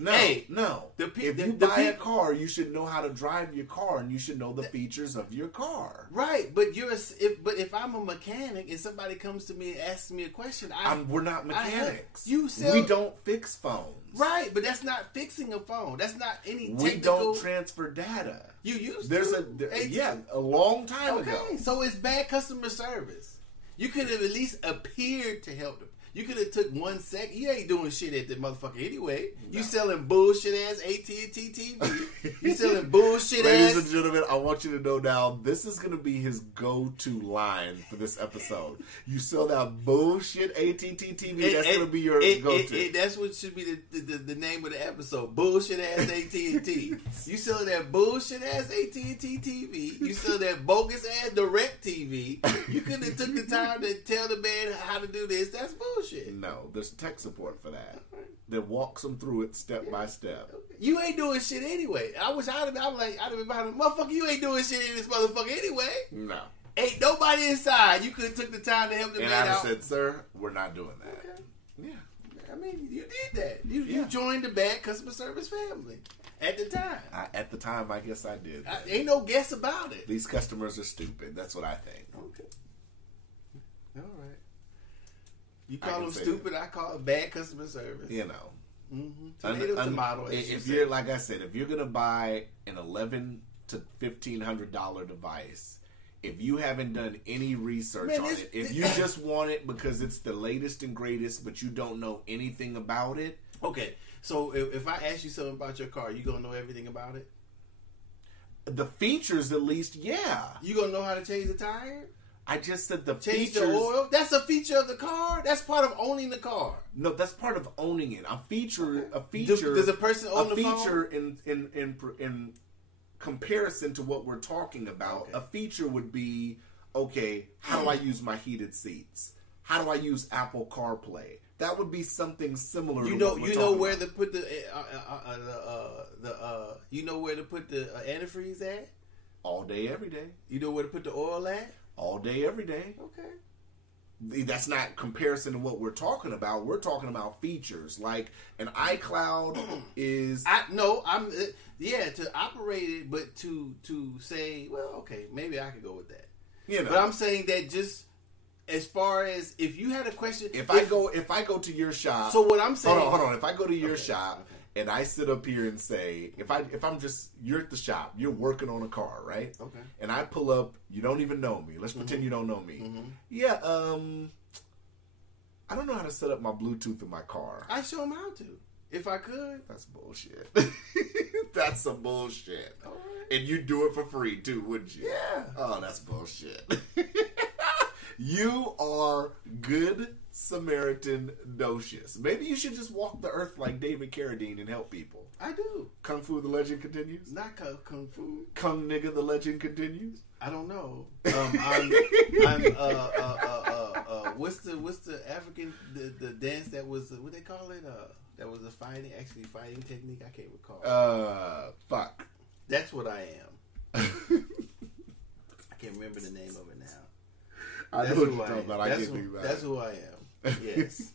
No. If you buy a car, you should know how to drive your car, and you should know the features of your car. Right, but if I'm a mechanic and somebody comes to me and asks me a question, we're not mechanics. We don't fix phones. Right, but that's not fixing a phone. That's not any technical... We don't transfer data. You used to. A long time ago. Okay, so it's bad customer service. You could have at least appeared to help them. You could have took 1 second. You ain't doing shit at the motherfucker anyway. No. You selling bullshit ass AT&T TV. You selling bullshit Ladies ass. and gentlemen, I want you to know now, this is going to be his go-to line for this episode. You sell that bullshit AT&T TV. That's going to be your go-to. That's what should be the name of the episode. Bullshit ass AT&T. You sell that bullshit ass AT&T TV. You sell that bogus ass Direct TV. You couldn't have took the time to tell the man how to do this. That's bullshit. No, there's tech support for that. That walks them through it step by step. You ain't doing shit anyway. I wish I'd have been behind him. Motherfucker, you ain't doing shit in this motherfucker anyway. No. Ain't nobody inside. You could have took the time to help the man out. And I said, sir, we're not doing that. Okay. Yeah. I mean, you did that. You joined the bad customer service family at the time. At the time, I guess I did. Ain't no guess about it. These customers are stupid. That's what I think. Okay. All right. You call them stupid, I call it bad customer service. You know. Mm-hmm. Tomato. If you're, like I said, if you're going to buy an $1,100 to $1,500 device, if you haven't done any research on it, if you just want it because it's the latest and greatest, but you don't know anything about it. Okay, so if I ask you something about your car, you going to know everything about it? The features, at least, yeah. You going to know how to change the tire? I just said the change features. The oil. That's a feature of the car. That's part of owning the car. No, that's part of owning it. A feature. Does a person own the phone? A feature in comparison to what we're talking about. Okay. A feature would be, okay, how do I use my heated seats? How do I use Apple CarPlay? That would be something similar. You know where to put the you know where to put the antifreeze at? All day, every day. You know where to put the oil at? All day, every day. Okay. That's not comparison to what we're talking about. We're talking about features. Like an iCloud is... to operate it, but to say, well, okay, maybe I could go with that. You know. But I'm saying that just as far as if you had a question... If I go to your shop... So what I'm saying... Hold on. If I go to your shop... And I sit up here and say, if I'm just, you're at the shop, you're working on a car, right? Okay. And I pull up, you don't even know me. Let's pretend you don't know me. Mm-hmm. Yeah, I don't know how to set up my Bluetooth in my car. I show them how to, if I could. That's bullshit. That's some bullshit. All right. And you'd do it for free too, wouldn't you? Yeah. Oh, that's bullshit. You are good Samaritan docious. Maybe you should just walk the earth like David Carradine and help people. I do. Kung Fu the Legend continues? Not Kung Fu. Kung Nigga the Legend continues? I don't know. What's the African the dance that was what they call it? That was a fighting technique. I can't recall. Fuck. That's what I am. I can't remember the name of it now. I know what you're talking about. I can't think about it. That's who I am. Yes.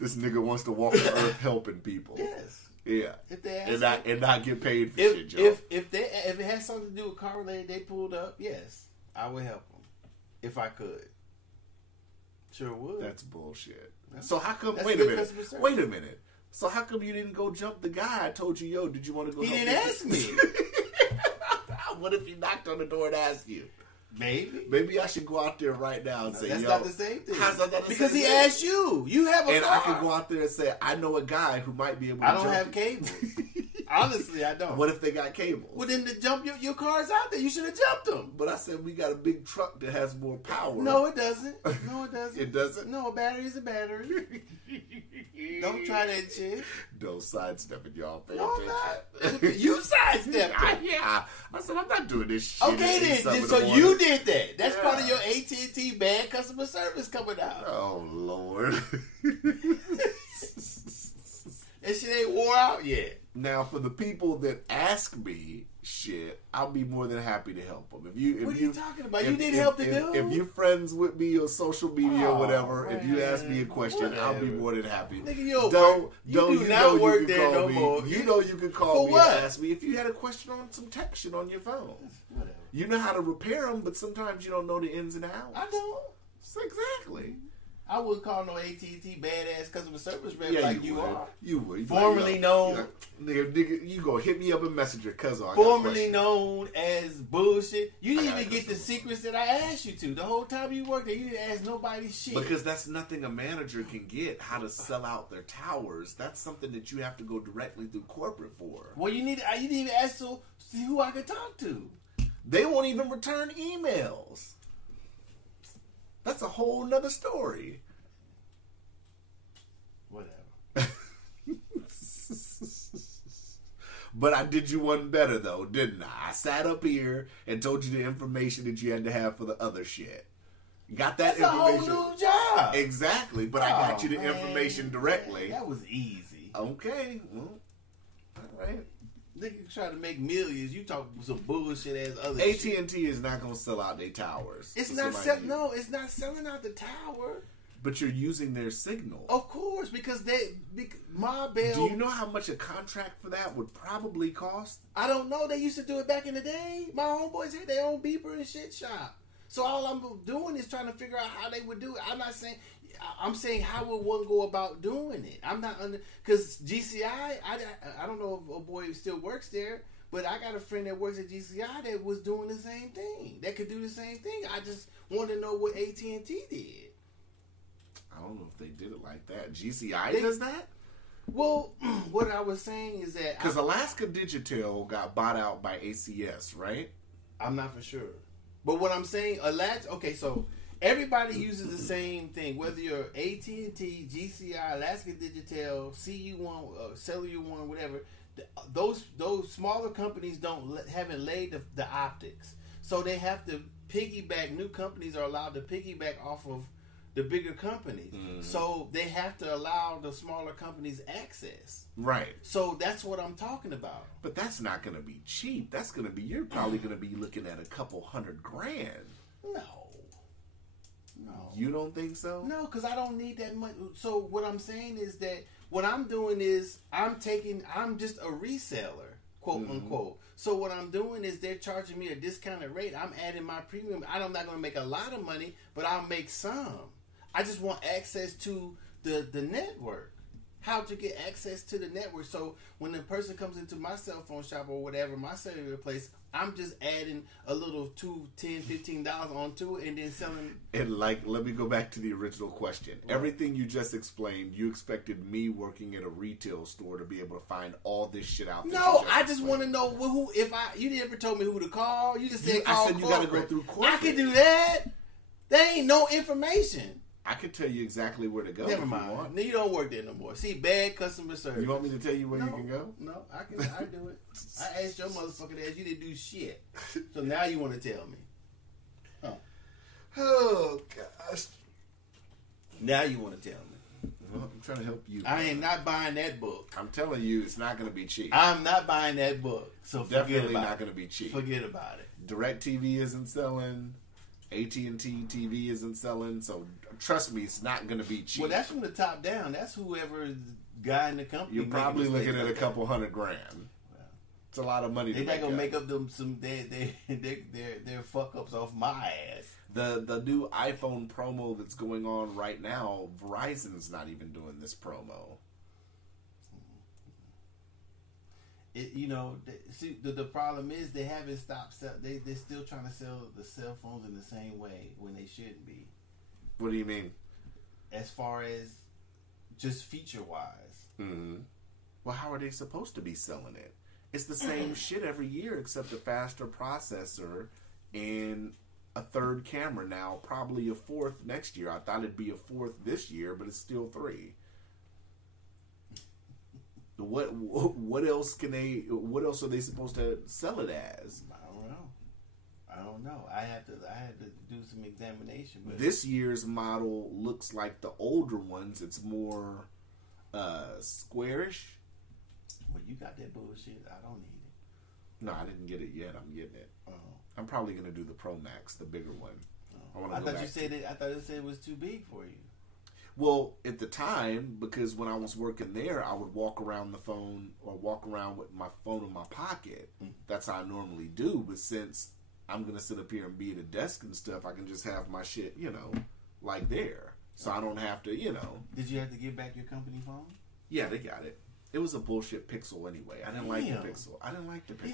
This nigga wants to walk the earth helping people. Yes. Yeah. If they ask and not get paid for shit, Joe. If it has something to do with car related, they pulled up. Yes, I would help them if I could. Sure would. That's bullshit. So how come? That's Wait a minute. So how come you didn't go jump the guy? I told you, yo, did you want to go? He didn't ask me. What if he knocked on the door and asked you? Maybe I should go out there right now and say, that's yo. not the same thing. How's that not the because same he thing? asked you. You have a and car. I can go out there and say, I know a guy who might be able to I don't jump have cable. Honestly, I don't. What if they got cable? Well, then your car's out there. You should have jumped them. But I said we got a big truck that has more power. No, it doesn't. It doesn't? No, a battery is a battery. Don't try that shit. No sidestepping, y'all. Pay no, attention. You sidestepped it. Yeah. I said, I'm not doing this shit. Okay, then. So you did that. That's part of your AT&T bad customer service coming out. Oh, Lord. That shit ain't wore out yet. Now, for the people that ask me shit, I'll be more than happy to help them. What are you talking about? You didn't help the dude? If you're friends with me on social media or whatever, man. if you ask me a question, Whatever. I'll be more than happy. Nigga, You know you can call me what? and ask me if you had a question on some texting on your phone. Whatever. You know how to repair them, but sometimes you don't know the ins and outs. I don't. Exactly. I wouldn't call no AT&T badass customer service rep Yeah, like you you would. are. You would. Formerly known. Nigga, you go hit me up in Messenger, cuz Formerly known as bullshit. You didn't I even get the understand. secrets that I asked you to. The whole time you worked there, you didn't ask nobody shit. Because that's nothing a manager can get, how to sell out their towers. That's something that you have to go directly through corporate for. Well, you didn't even ask to see who I could talk to. They won't even return emails. That's a whole nother story. Whatever. But I did you one better, though, didn't I? I sat up here and told you the information that you had to have for the other shit. Got that That's information. a whole new job. Exactly, but I got you the man. information directly. That was easy. Okay, well, all right. Niggas try to make millions. You talk some bullshit as other shit. AT&T is not going to sell out their towers. It's to not somebody. it's not selling out the tower. But you're using their signal. Of course, because Ma Bell. Do you know how much a contract for that would probably cost? I don't know. They used to do it back in the day. My homeboys had their own beeper and shit shop. So all I'm doing is trying to figure out how they would do it. I'm saying how would one go about doing it? I'm not because GCI. I don't know if a boy still works there, but I got a friend that works at GCI that was doing the same thing. That could do the same thing. I just want to know what AT&T did. I don't know if they did it like that. GCI does that? Well, what I was saying is that Because Alaska Digital got bought out by ACS, right? I'm not for sure. But what I'm saying, okay, so everybody uses the same thing, whether you're AT&T, GCI, Alaska Digital, CU1, Cellular One, whatever. Those smaller companies haven't laid the optics, so they have to piggyback. New companies are allowed to piggyback off of the bigger companies, so they have to allow the smaller companies access. Right. So that's what I'm talking about. But that's not going to be cheap. That's going to be, you're probably going to be looking at a couple $100,000. No. You don't think so? No, because I don't need that much. So what I'm saying is that what I'm doing is I'm just a reseller, quote unquote. So what I'm doing is they're charging me a discounted rate. I'm adding my premium. I'm not going to make a lot of money, but I'll make some. I just want access to the network. How to get access to the network. So when the person comes into my cell phone shop or whatever, my cellular place, I'm just adding a little $2, $10, $15 onto it and then selling. And let me go back to the original question. Right. Everything you just explained, you expected me working at a retail store to be able to find all this shit out there. No, I just want to know who. You never told me who to call. You just said call. I said you got to go through corporate. I can do that. There ain't no information. I can tell you exactly where to go. Never mind. You don't work there no more. See, bad customer service. You want me to tell you where you can go? No, I do it. I asked your motherfucking ass. You didn't do shit. So now you want to tell me. Oh, gosh. Now you want to tell me. Well, I'm trying to help you. I am not buying that book. I'm telling you, it's not going to be cheap. I'm not buying that book. So definitely not going to be cheap. Forget about it. DirecTV isn't selling. AT&T TV isn't selling, so trust me, it's not going to be cheap. Well, that's from the top down. That's whoever guy in the company. You're probably looking at a couple $100,000. Well, it's a lot of money. They're not gonna make up them some their fuck ups off my ass. The new iPhone promo that's going on right now, Verizon's not even doing this promo. The problem is they haven't stopped. They're still trying to sell the cell phones in the same way when they shouldn't be. What do you mean? As far as just feature wise. Mm-hmm. Well, how are they supposed to be selling it? It's the same shit every year except a faster processor and a third camera now, probably a fourth next year. I thought it'd be a fourth this year, but it's still 3. What else are they supposed to sell it as? I don't know. I had to do some examination. But this year's model looks like the older ones. It's more squarish. Well, you got that bullshit. I don't need it. No, I didn't get it yet. I'm getting it. Oh. I'm probably gonna do the Pro Max, the bigger one. Oh. I thought you said it was too big for you. Well, at the time, because when I was working there, I would walk around the phone or walk around with my phone in my pocket. That's how I normally do. But since I'm going to sit up here and be at a desk and stuff, I can just have my shit, like there. So I don't have to, Did you have to give back your company phone? Yeah, they got it. It was a bullshit Pixel anyway. I didn't like the Pixel.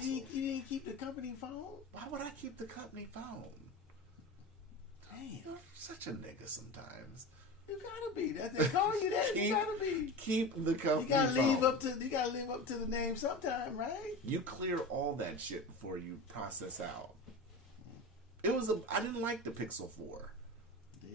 You didn't keep the company phone? Why would I keep the company phone? Damn. You're such a nigga sometimes. You gotta be. They call you that. You gotta be. Keep the company. You gotta live up to the name sometime, right? You clear all that shit before you process out. I didn't like the Pixel 4. They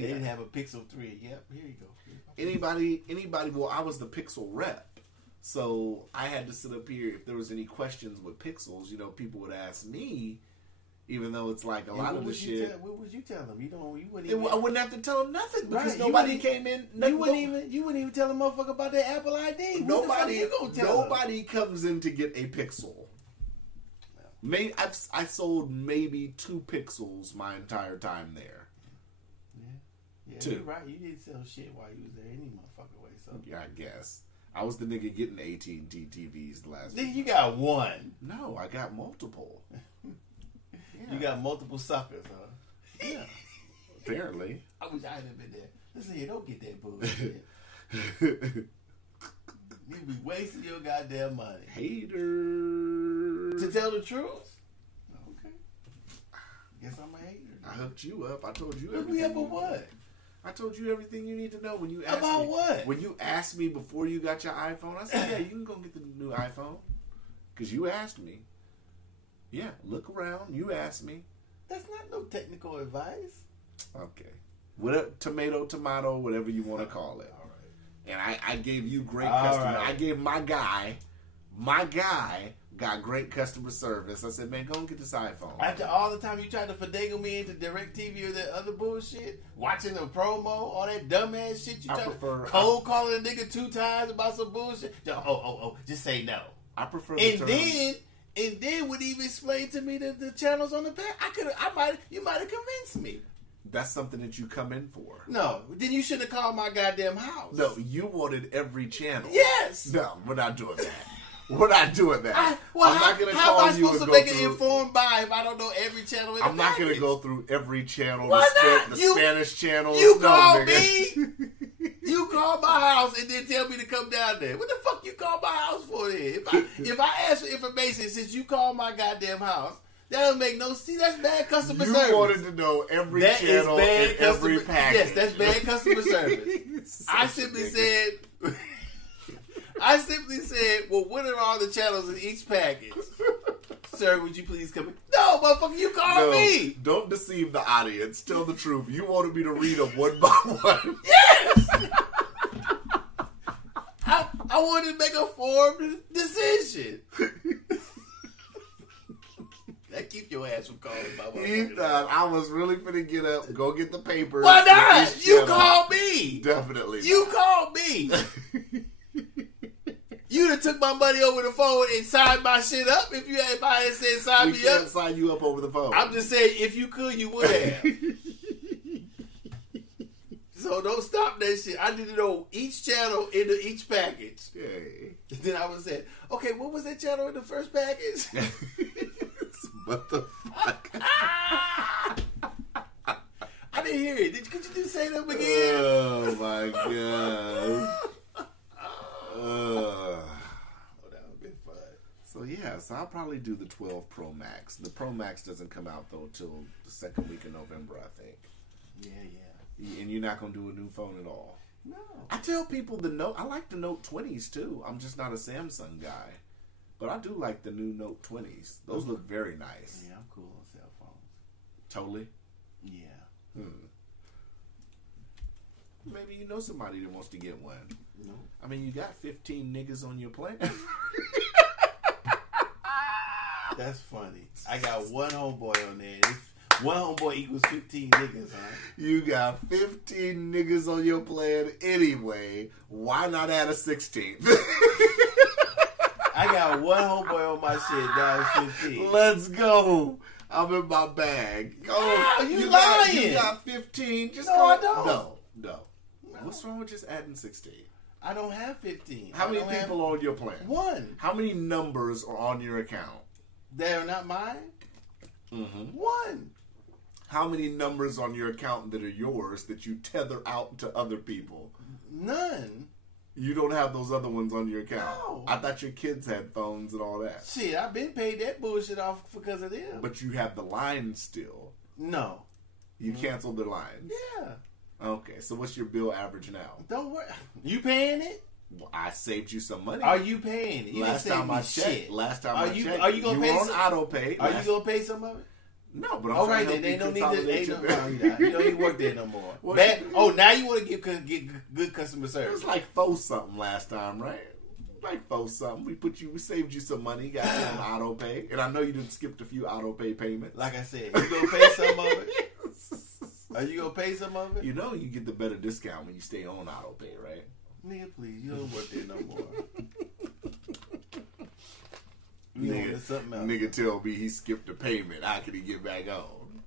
didn't have a Pixel 3. Yep, here you go. Anybody, well, I was the Pixel rep. So I had to sit up here. If there was any questions with Pixels, people would ask me. Even though it's like a lot of the shit. What would you tell them? You wouldn't. I wouldn't have to tell them nothing because right. nobody came in. You wouldn't even tell the motherfucker about their Apple ID. Nobody comes in to get a Pixel. I sold maybe 2 Pixels my entire time there. Yeah, 2. You're right. You didn't sell shit while you was there any motherfucking way. So yeah, I guess I was the nigga getting AT&T TVs the last. Then you got one. No, I got multiple. Yeah. You got multiple suckers, huh? Yeah. Apparently. I wish I had been there. Listen here, don't get that bullshit. You be wasting your goddamn money. Hater. To tell the truth? Okay. Guess I'm a hater. I hooked you up. I told you Hook everything. me up with what? I told you everything you need to know when you asked about me. What? When you asked me before you got your iPhone, I said, yeah, you can go get the new iPhone. Because you asked me. Yeah, look around. You asked me. That's not no technical advice. Okay. Whatever, tomato, whatever you want to call it. All right. And I gave you great customer. Right. I gave my guy got great customer service. I said, man, go and get this iPhone. After all the time you tried to finagle me into DirecTV or that other bullshit, watching a promo, all that dumbass shit, cold calling a nigga 2 times about some bullshit. Just say no. I prefer And then when he explained to me the channels on the back, you might have convinced me. That's something that you come in for. No, then you shouldn't have called my goddamn house. No, you wanted every channel. Yes. No, we're not doing that. We're not doing that. I'm not going to call how am I you supposed to make an informed buy if I don't know every channel in the I'm not going to go through every channel. Why not? The Spanish channels. You called me. You called my house and then tell me to come down there. What the fuck you call my house for then? If I ask for information since you called my goddamn house, that doesn't make no sense. That's bad customer service. You wanted to know every channel and every package. Yes, that's bad customer service. I simply said, well, what are all the channels in each package? Sir, would you please come in? No, motherfucker, you called me. Don't deceive the audience. Tell the truth. You wanted me to read them one by one. Yes! I wanted to make a informed decision. That keep your ass from calling my motherfucker. You thought I was really finna get up, go get the paper. Why not? You called me. Definitely. You called me. You'd have took my money over the phone and signed my shit up if I had said sign me up. We can't sign you up over the phone. I'm just saying, if you could, you would have. So don't stop that shit. I need to know each channel into each package. Hey. Then I would say, okay, what was that channel in the first package? What the fuck? I didn't hear it. Could you just say that again? Oh my god. That would be fun. So yeah, I'll probably do the 12 Pro Max. The Pro Max doesn't come out though till the second week of November, I think. Yeah. And you're not gonna do a new phone at all. No. I tell people I like the Note 20s too. I'm just not a Samsung guy. But I do like the new Note 20s. Those look very nice. Yeah, I'm cool on cell phones. Totally? Yeah. Maybe you know somebody that wants to get one. No. I mean, you got 15 niggas on your plan. That's funny. I got one homeboy on there. One homeboy equals 15 niggas, huh? You got 15 niggas on your plan anyway. Why not add a 16th? I got one homeboy on my shit. Now it's 15. Let's go. I'm in my bag. Oh, you lying. You got 15. Just No, go. I don't. No. What's wrong with just adding 16? I don't have 15. How many people are on your plan? One. How many numbers are on your account? They are not mine? Mm-hmm. One. How many numbers on your account that are yours that you tether out to other people? None. You don't have those other ones on your account. No. I thought your kids had phones and all that. Shit, I've been paid that bullshit off because of them. But you have the line still. No. You canceled the line. Yeah. Okay, so what's your bill average now? Don't worry. You paying it? Well, I saved you some money. Are you paying it? You Last didn't time I save checked. me shit. Last time Are I you- checked. are you gonna pay were on some- auto pay. Are you going to pay some of it? No, but I'm All trying right, to then. help They you don't need to. consolidate Ain't your no, bill. you don't even work there no more. What Bad, you- oh, now you want to get good customer It service. was like 4 something last time, right? Like 4 something. We saved you some money, got you on auto pay, and I know you done skipped a few auto pay payments. Like I said, you going to pay some of it? Are you going to pay some of it? You know you get the better discount when you stay on auto pay, right? Nigga, please. You don't work there no more. You want something else. Nigga tell me he skipped a payment. How can he get back on?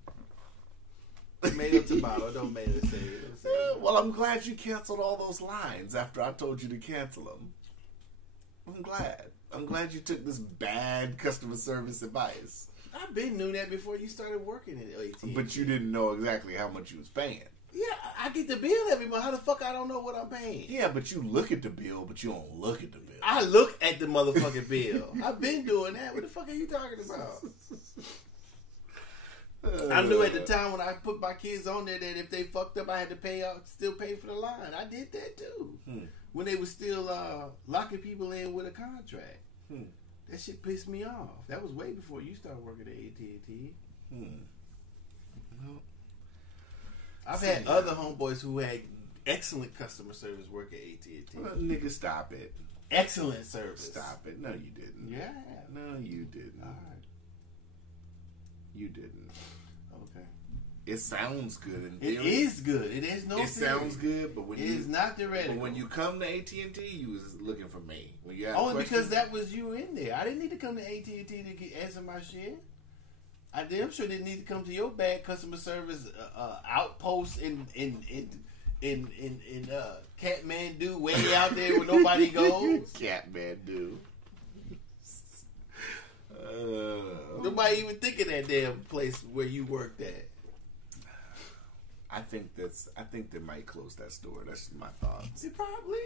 Tomato, tomato. Don't make it say it. Well, I'm glad you canceled all those lines after I told you to cancel them. I'm glad. I'm glad you took this bad customer service advice. I've been knew that before you started working at AT&T. But you didn't know exactly how much you was paying. Yeah, I get the bill every month. How the fuck I don't know what I'm paying? Yeah, but you look at the bill, but you don't look at the bill. I look at the motherfucking bill. I've been doing that. What the fuck are you talking about? I knew at the time when I put my kids on there that if they fucked up, I had to still pay for the line. I did that too. When they were still locking people in with a contract. That shit pissed me off. That was way before you started working at AT&T. I've had other homeboys who had excellent customer service work at AT&T. Well, nigga, stop it. Excellent service. Stop it. No, you didn't. Yeah. No, you didn't. All right. You didn't. Okay. It sounds good in It theory. is good. It is no. It sounds good, but when It you is not theoretical. But when you come to AT&T, you was looking for me. When you had only questions, because that was you in there. I didn't need to come to AT&T to answer my shit. I damn sure didn't need to come to your bad customer service outpost in Kathmandu, way out there where nobody goes. Kathmandu. Nobody even think of that damn place where you worked at. I think they might close that store. That's my thoughts. See, probably.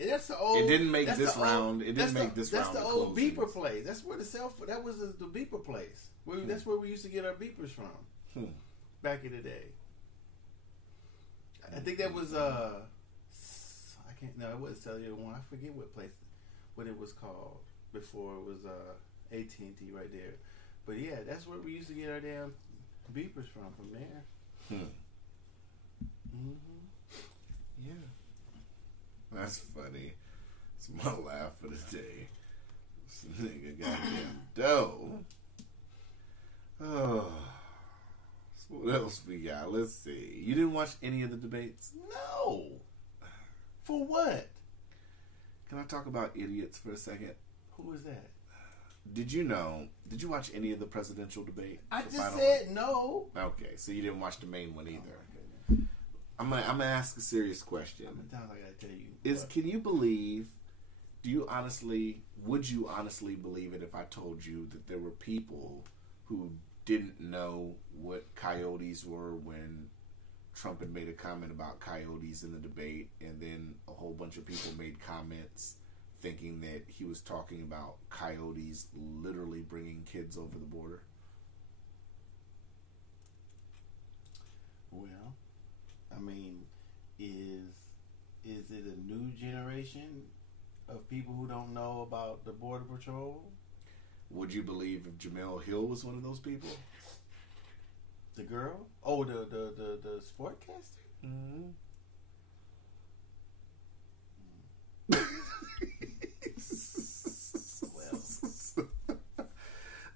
And that's the old. It didn't make that's this the old- round. It didn't make this That's round. the of old closings. beeper place. That's where that was the beeper place. That's where we used to get our beepers from. Back in the day. I think that was I can't. No, it wasn't Cellular One. I forget what it was called before it was AT&T right there. But yeah, that's where we used to get our damn beepers from there. Yeah. That's funny. It's my laugh for the day. This nigga goddamn dough. Oh. So what else we got? Let's see. You didn't watch any of the debates? No. For what? Can I talk about idiots for a second? Who was that? Did you watch any of the presidential debate? I The just final said one? no. Okay, so you didn't watch the main one either. I'm gonna ask a serious question. How many times I gotta tell you? Can you believe? Would you honestly believe it if I told you that there were people who didn't know what coyotes were when Trump had made a comment about coyotes in the debate, and then a whole bunch of people made comments thinking that he was talking about coyotes literally bringing kids over the border? Well, I mean, is it a new generation of people who don't know about the Border Patrol? Would you believe if Jamel Hill was one of those people? The girl? Oh, the sportcaster? Mm-hmm.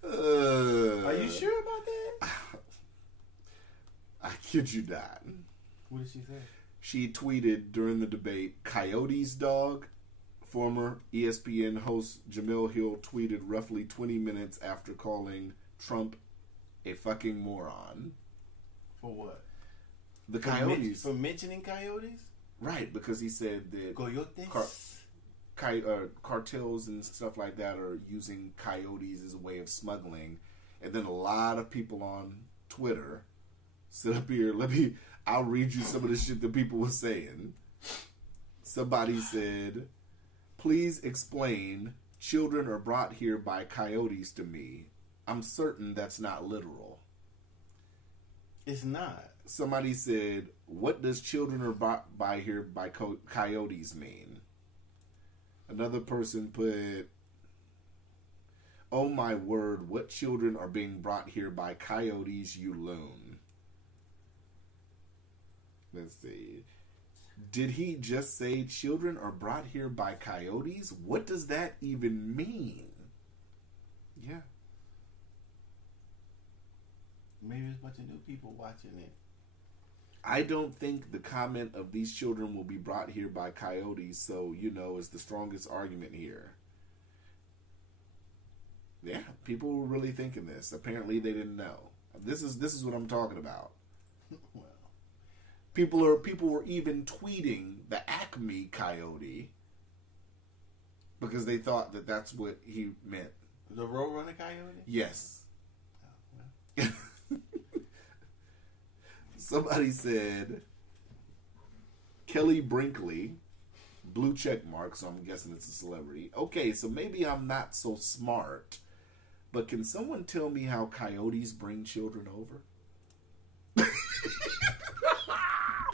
Are you sure about that? I kid you not. What did she say? She tweeted during the debate, "Coyotes, dog. Former ESPN host Jemele Hill tweeted roughly 20 minutes after calling Trump a fucking moron. For what? The Coyotes. For mentioning Coyotes? Right, because he said that Coyotes? Cartels and stuff like that are using coyotes as a way of smuggling. And then a lot of people on Twitter sit up here. I'll read you some of the shit that people were saying. Somebody said, please explain, children are brought here by coyotes to me. I'm certain that's not literal. It's not. Somebody said, what does children are brought by here by coyotes mean? Another person put, oh my word, what children are being brought here by coyotes, you loon? Let's see. Did he just say children are brought here by coyotes? What does that even mean? Yeah. Maybe there's a bunch of new people watching it. I don't think the comment of these children will be brought here by coyotes, so, is the strongest argument here. Yeah, people were really thinking this. Apparently they didn't know. This is what I'm talking about. Well, people were even tweeting the Acme coyote because they thought that that's what he meant. The Roadrunner coyote? Yes. Oh, well. Somebody said Kelly Brinkley, blue check mark, so I'm guessing it's a celebrity. Okay, so maybe I'm not so smart, but can someone tell me how coyotes bring children over?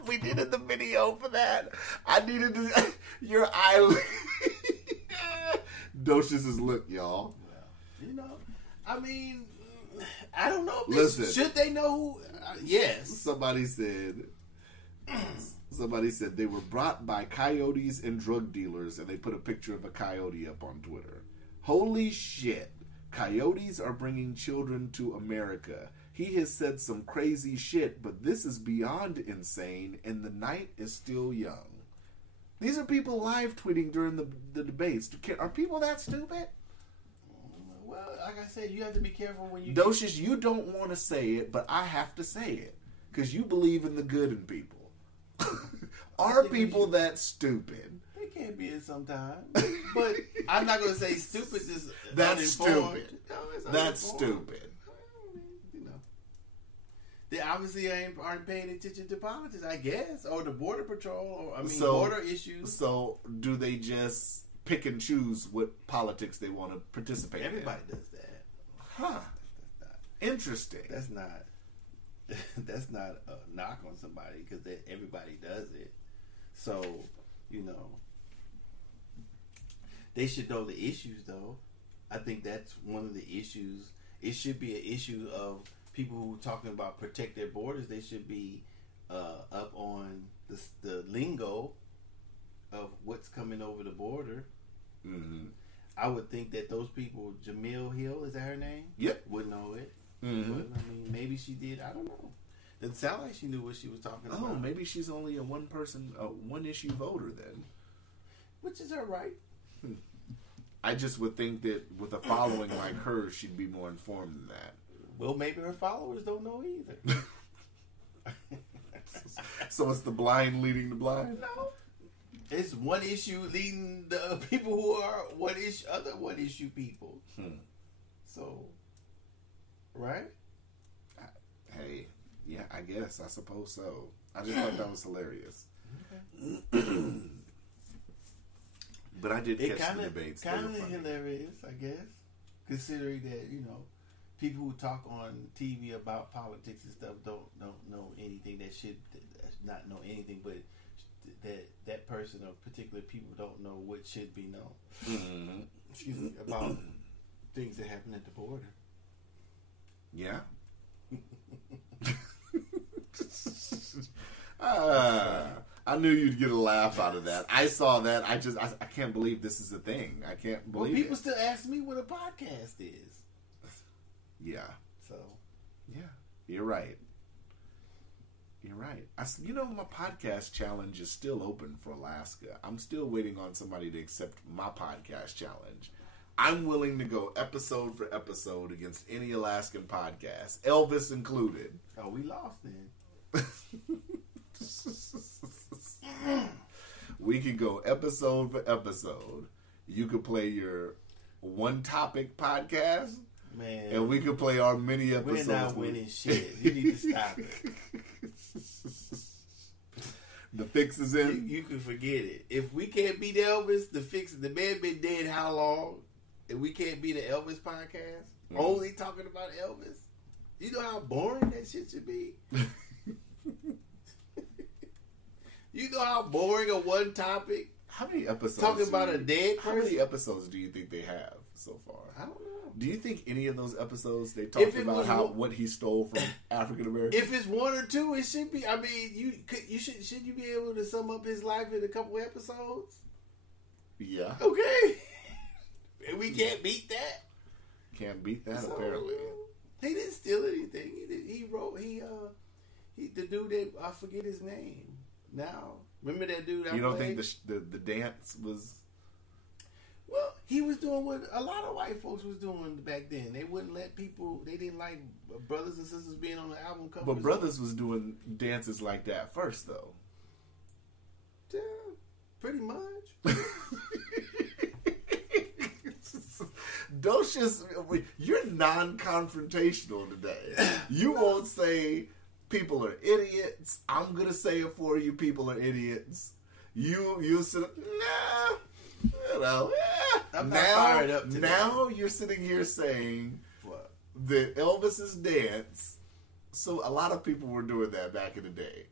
We did the video for that. I needed to, your eye. Docious' look, y'all. Well, I mean, I don't know. Listen, should they know who? Yes. Somebody said they were brought by coyotes and drug dealers, and they put a picture of a coyote up on Twitter. Holy shit. Coyotes are bringing children to America. He has said some crazy shit, but this is beyond insane, and the night is still young. These are people live tweeting during the debates. Are people that stupid? Well, like I said, you have to be careful when you... Docious, you don't want to say it, but I have to say it. Because you believe in the good in people. Are people that stupid? They can't be it sometimes. But I'm not going to say stupid is That's uninformed. stupid. No, That's stupid. They obviously aren't paying attention to politics, I guess. Or the border patrol, or border issues. So, do they just pick and choose what politics they want to participate in? Everybody does that. Huh. Interesting. That's not a knock on somebody because everybody does it. So, they should know the issues, though. I think that's one of the issues. It should be an issue of people who are talking about protect their borders. They should be up on the lingo of what's coming over the border. Mm-hmm. I would think that those people, Jemele Hill, is that her name? Yep. Would know it. Mm-hmm. But, maybe she did. I don't know. Doesn't sound like she knew what she was talking about. Oh, maybe she's only a one issue voter then. Which is her right. I just would think that with a following like hers, she'd be more informed than that. Well, maybe her followers don't know either. So it's the blind leading the blind? No. It's one issue leading the people who are other one issue people. So, right? Hey, yeah, I guess. I suppose so. I just thought that was hilarious. Okay. But I did catch the debates. Kind of hilarious, I guess, considering that people who talk on TV about politics and stuff don't know anything that should not know anything, but that person or particular people don't know what should be known. Mm-hmm. Excuse me, about things that happen at the border. Yeah. I knew you'd get a laugh out of that. I saw that. I can't believe this is a thing. I can't believe people it. still ask me what a podcast is. Yeah. So. Yeah. You're right. You're right. right. My podcast challenge is still open for Alaska. I'm still waiting on somebody to accept my podcast challenge. I'm willing to go episode for episode against any Alaskan podcast, Elvis included. Oh, we lost then. We could go episode for episode. You could play your one topic podcast. Man. And we could play our mini episodes. We're not winning shit. You need to stop it. The fix is in. You can forget it. If we can't beat Elvis, the man been dead how long? And we can't beat the Elvis podcast? Only talking about Elvis? You know how boring that shit should be? You know how boring a one topic? How many episodes? Talking about a dead person? How many episodes do you think they have so far? I don't know. Do you think any of those episodes they talked about what he stole from African Americans? If it's one or two, it should be. I mean, should you be able to sum up his life in a couple episodes? Yeah. Okay. And we can't beat that. Can't beat that apparently. He didn't steal anything. He wrote. The dude that I forget his name now. Remember that dude? You don't think the dance was? Well, he was doing what a lot of white folks was doing back then. They wouldn't let people. They didn't like brothers and sisters being on the album cover. But brothers was doing dances like that first, though. Yeah, pretty much. Don't just. You're non-confrontational today. You won't say people are idiots. I'm gonna say it for you. People are idiots. You said nah. You know, I'm not fired up today. Now you're sitting here saying what? That Elvis's dance. So a lot of people were doing that back in the day.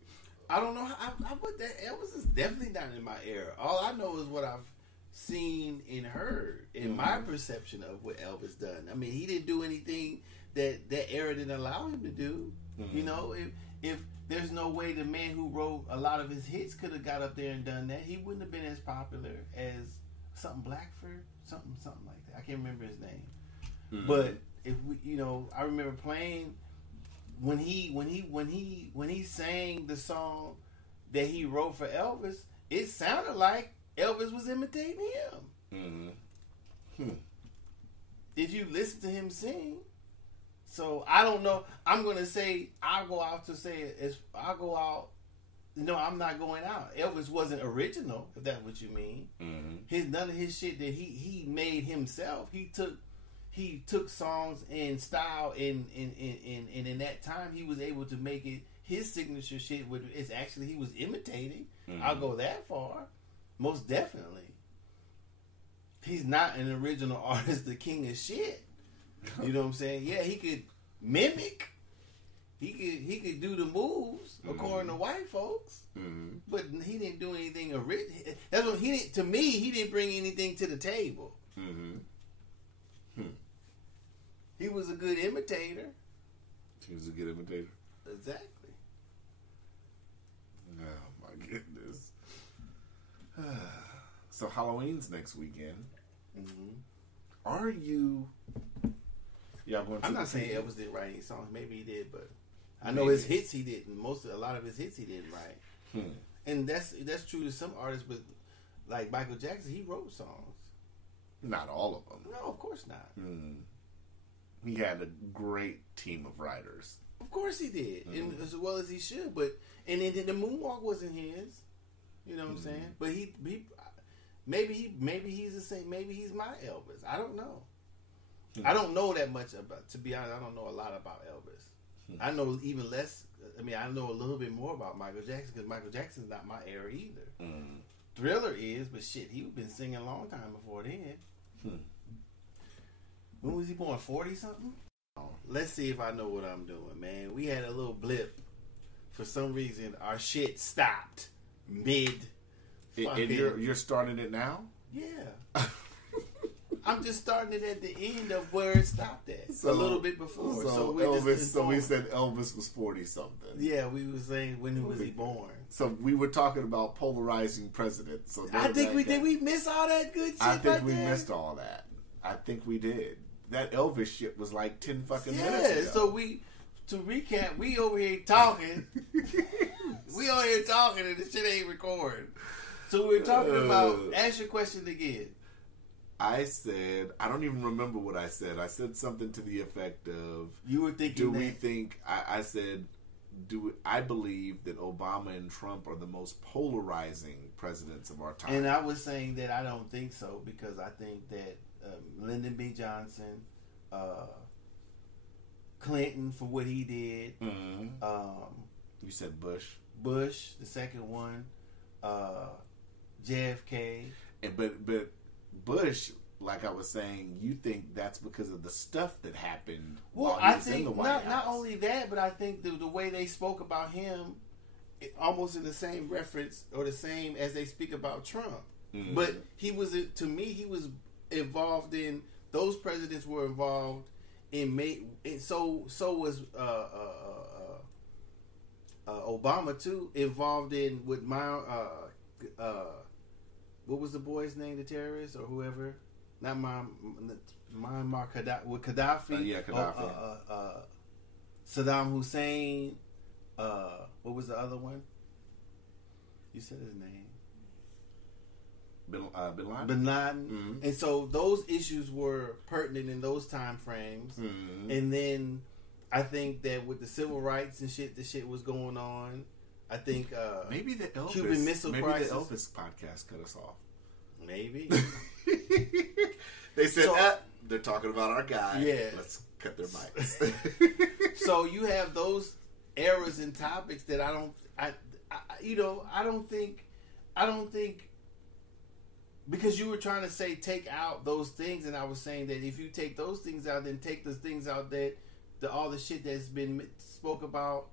I don't know. I put that Elvis is definitely not in my era. All I know is what I've seen and heard in my perception of what Elvis done. I mean, he didn't do anything that era didn't allow him to do. You know, if there's no way the man who wrote a lot of his hits could have got up there and done that, he wouldn't have been as popular as something Blackford, something like that. I can't remember his name. But if we, I remember playing when he sang the song that he wrote for Elvis. It sounded like Elvis was imitating him. If you listen to him sing. So I don't know. I'm gonna say I'll go out. No, I'm not going out. Elvis wasn't original, if that's what you mean. None of his shit that he made himself. He took songs and style and in that time he was able to make it his signature shit. It's actually he was imitating. I'll go that far. Most definitely. He's not an original artist, the king of shit. You know what I'm saying? Yeah, he could mimic. He could do the moves according to white folks, but he didn't do anything original. That's what he didn't. To me, he didn't bring anything to the table. He was a good imitator. He was a good imitator. Exactly. Oh my goodness. So Halloween's next weekend. Are you? Yeah, I'm not saying Elvis didn't write any songs. Maybe he did, but I know his hits he didn't. A lot of his hits he didn't write. And that's true to some artists, but like Michael Jackson, he wrote songs. Not all of them. No, of course not. He had a great team of writers. Of course he did, and as well as he should. But and then the moonwalk wasn't his. You know what I'm saying? But he maybe he's the same. Maybe he's my Elvis. I don't know. I don't know that much about. To be honest, I don't know a lot about Elvis. I know even less. I mean, I know a little bit more about Michael Jackson because Michael Jackson's not my era either. Thriller is, but shit, he'd been singing a long time before then. When was he born? 40 something? Let's see if I know what I'm doing, man. We had a little blip. For some reason, our shit stopped mid. And you're starting it now? Yeah. I'm just starting it at the end of where it stopped at. A little bit before. So we said Elvis was 40 something. Yeah, we were saying when was he born. So we were talking about polarizing presidents. So I think did we miss all that good shit? I think we missed all that. I think we did. That Elvis shit was like 10 fucking minutes ago. So to recap, we over here talking. We on here talking and the shit ain't recording. So we were talking about. Ask your question again. I said, I don't even remember what I said. I said something to the effect of, you were thinking, do we think? I said, I believe that Obama and Trump are the most polarizing presidents of our time. And I was saying that I don't think so because I think that Lyndon B. Johnson, Clinton for what he did. Mm-hmm. You said Bush. Bush, the second one. JFK. But Bush, like I was saying, you think that's because of the stuff that happened while he was in the White House. Not only that, but I think the way they spoke about him, almost in the same reference or the same as they speak about Trump. Mm-hmm. But he was, to me, he was involved in, those presidents were involved in, so was Obama too, involved in with my, what was the boy's name, the terrorist or whoever? Not Muammar Gaddafi. With Gaddafi. Yeah, Gaddafi. Saddam Hussein. What was the other one? You said his name. Bin Laden. Bin Laden. Mm-hmm. And so those issues were pertinent in those time frames. Mm-hmm. And then I think that with the civil rights and shit, the shit was going on. I think maybe the Elvis Cuban Missile Crisis. Maybe the Elvis podcast cut us off. Maybe. They said, they're talking about our guy. Yeah. Let's cut their mics. So you have those eras and topics that I don't think, because you were trying to say take out those things, and I was saying that if you take those things out, then take the things out that all the shit that's been spoke about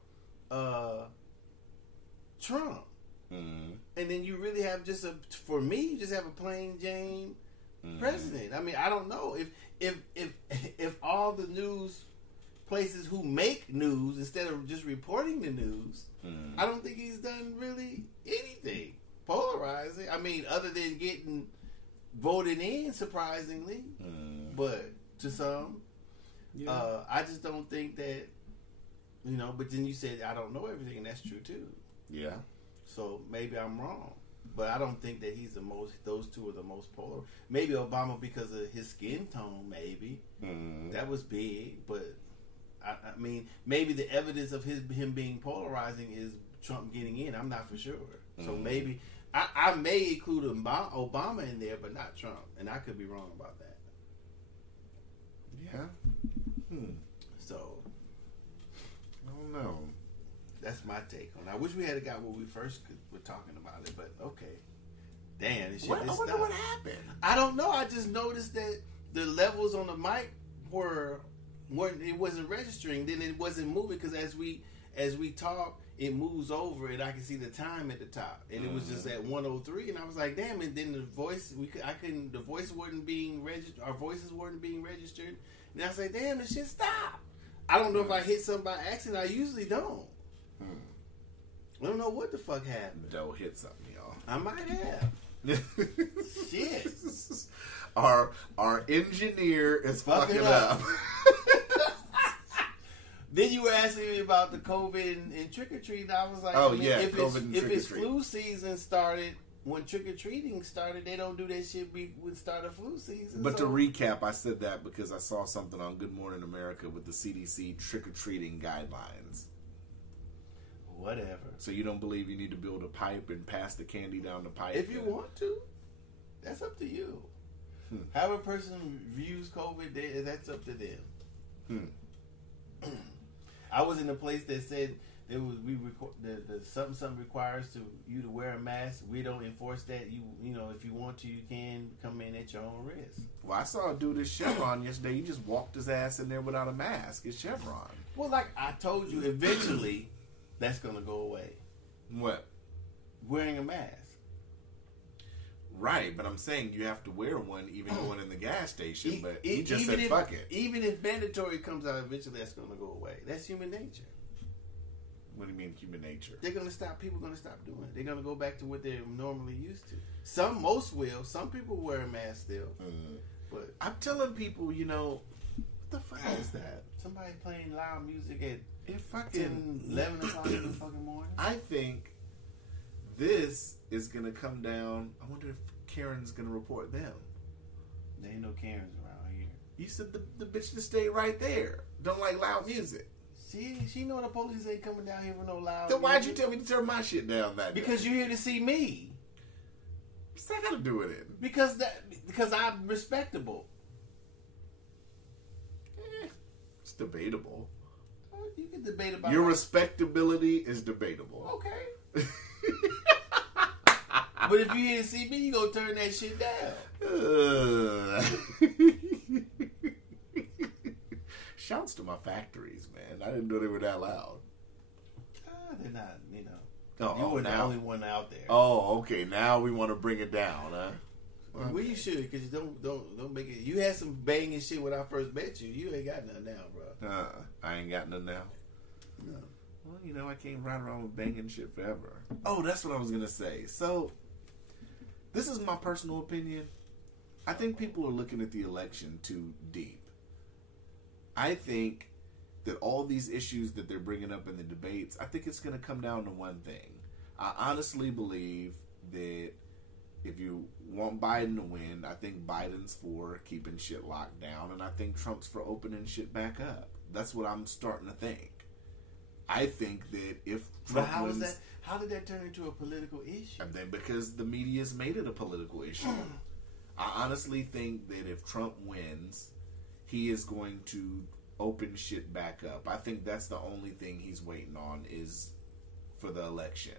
Trump. Mm-hmm. And then you really have for me, you just have a plain Jane president. I mean, I don't know if all the news places who make news instead of just reporting the news, I don't think he's done really anything polarizing. I mean, other than getting voted in, surprisingly, but to some, I just don't think that, but then you said, I don't know everything, and that's true too. Yeah. So maybe I'm wrong, but I don't think that he's those two are the most polar. Maybe Obama because of his skin tone, maybe. That was big, but I mean, maybe the evidence of him being polarizing is Trump getting in. I'm not for sure. So maybe I may include Obama in there, but not Trump, and I could be wrong about that. Yeah. So I don't know. That's my take on it. I wish we had got when we first were talking about it, but okay. Damn, this shit. I wonder what happened. I don't know. I just noticed that the levels on the mic it wasn't registering. Then it wasn't moving because as we talk, it moves over, and I can see the time at the top, and it was just at 103, and I was like, damn. And then the voice, the voice wasn't being registered. Our voices weren't being registered, and I was like, damn, this shit stopped. I don't know if I hit something by accident. I usually don't. I don't know what the fuck happened. Don't hit something, y'all. I might have. Shit. Our engineer is fucking up. Then you were asking me about the COVID and trick or treating. I was like, if it's flu season started, when trick or treating started, they don't do that shit with start of flu season. But to recap, I said that because I saw something on Good Morning America with the CDC trick or treating guidelines. Whatever. So you don't believe you need to build a pipe and pass the candy down the pipe? If you want to, that's up to you. However a person views COVID, that's up to them. I was in a place that said there was something requires you to wear a mask. We don't enforce that. You know if you want to, you can come in at your own risk. Well, I saw a dude at Chevron yesterday. He just walked his ass in there without a mask. It's Chevron. Well, like I told you, eventually. That's going to go away. What? Wearing a mask. Right, but I'm saying you have to wear one even going in the gas station, but he just said fuck it. Even if mandatory comes out, eventually that's going to go away. That's human nature. What do you mean human nature? People are going to stop doing it. They're going to go back to what they're normally used to. Most will. Some people wear a mask still. But I'm telling people, what the fuck is that? Somebody playing loud music at It fucking 11 o'clock in the fucking morning. I think This is going to come down. I wonder if Karen's going to report them. There ain't no Karens around here. You said the bitch just stayed right there. Don't like loud music. She know the police ain't coming down here for no loud Then why'd you music. tell me to turn my shit down that day? Because you're here to see me. What's that got to do with it? Because I'm respectable. It's debatable. You can debate about Your respectability is debatable. Okay. But if you here to see me, you gonna turn that shit down. Shouts to my factories, man. I didn't know they were that loud. They're not, you know. Oh, You were the now. only one out there. Oh, okay. Now we want to bring it down, huh? Well, you should, because you don't make it. You had some banging shit when I first met you. You ain't got nothing now, bro. I ain't got none now. No. Well, you know, I can't ride around with banging shit forever. Oh, that's what I was gonna say. So, this is my personal opinion. I think people are looking at the election too deep. I think that all these issues that they're bringing up in the debates, I think it's going to come down to one thing. I honestly believe that if you want Biden to win, I think Biden's for keeping shit locked down, and I think Trump's for opening shit back up. That's what I'm starting to think. I think that if Trump wins, how did that turn into a political issue? and then because the media's made it a political issue. I honestly think that if Trump wins, he is going to open shit back up. I think that's the only thing he's waiting on is for the election.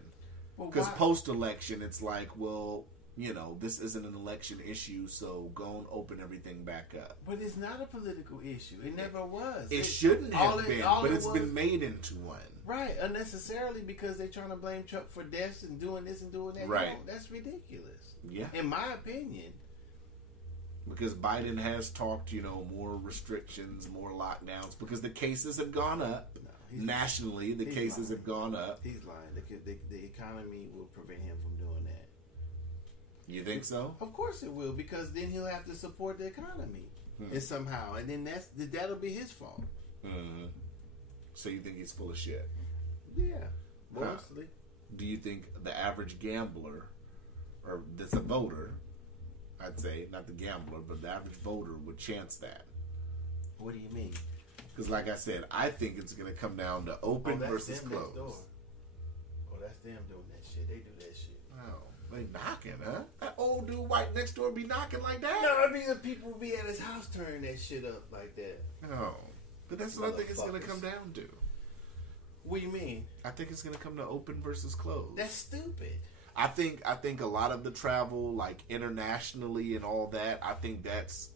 Because post-election, it's like, well, you know, this isn't an election issue, so go and open everything back up. But it's not a political issue. It never was. It shouldn't have been, but it's been made into one. Right, unnecessarily, because they're trying to blame Trump for deaths and doing this and doing that. Right. No, that's ridiculous. Yeah. In my opinion. Because Biden has talked, you know, more restrictions, more lockdowns, because the cases have gone up. No, nationally, the cases have gone up. He's lying. The economy will prevent him from doing that. You think so? Of course it will, because then he'll have to support the economy and somehow, and then that'll be his fault. Mm-hmm. So you think he's full of shit? Yeah, mostly. Do you think the average gambler, or that's a voter, I'd say, not the gambler, but the average voter would chance that? What do you mean? Because like I said, I think it's going to come down to open versus them closed. next door. Oh, that's them doing that shit. They do that shit. Oh, they knocking, huh? That old dude white next door be knocking like that? No, I mean the people will be at his house turning that shit up like that. No. But that's what I think it's going to come down to. What do you mean? I think it's going to come to open versus closed. That's stupid. I think a lot of the travel, like internationally and all that, I think that's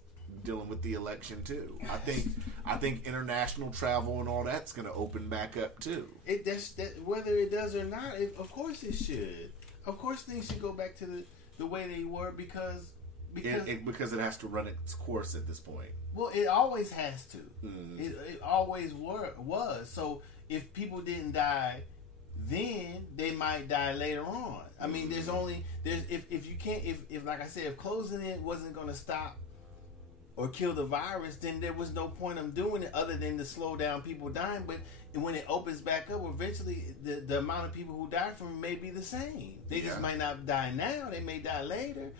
dealing with the election too. I think international travel and all that's going to open back up too. Whether it does or not, of course it should. Of course things should go back to the way they were because it has to run its course at this point. Well, it always has to. Mm-hmm. It always was. So if people didn't die then, they might die later on. I mean, if like I said, if closing it wasn't going to stop or kill the virus, then there was no point of doing it other than to slow down people dying. But when it opens back up, eventually the amount of people who die from it may be the same. They just might not die now. They may die later.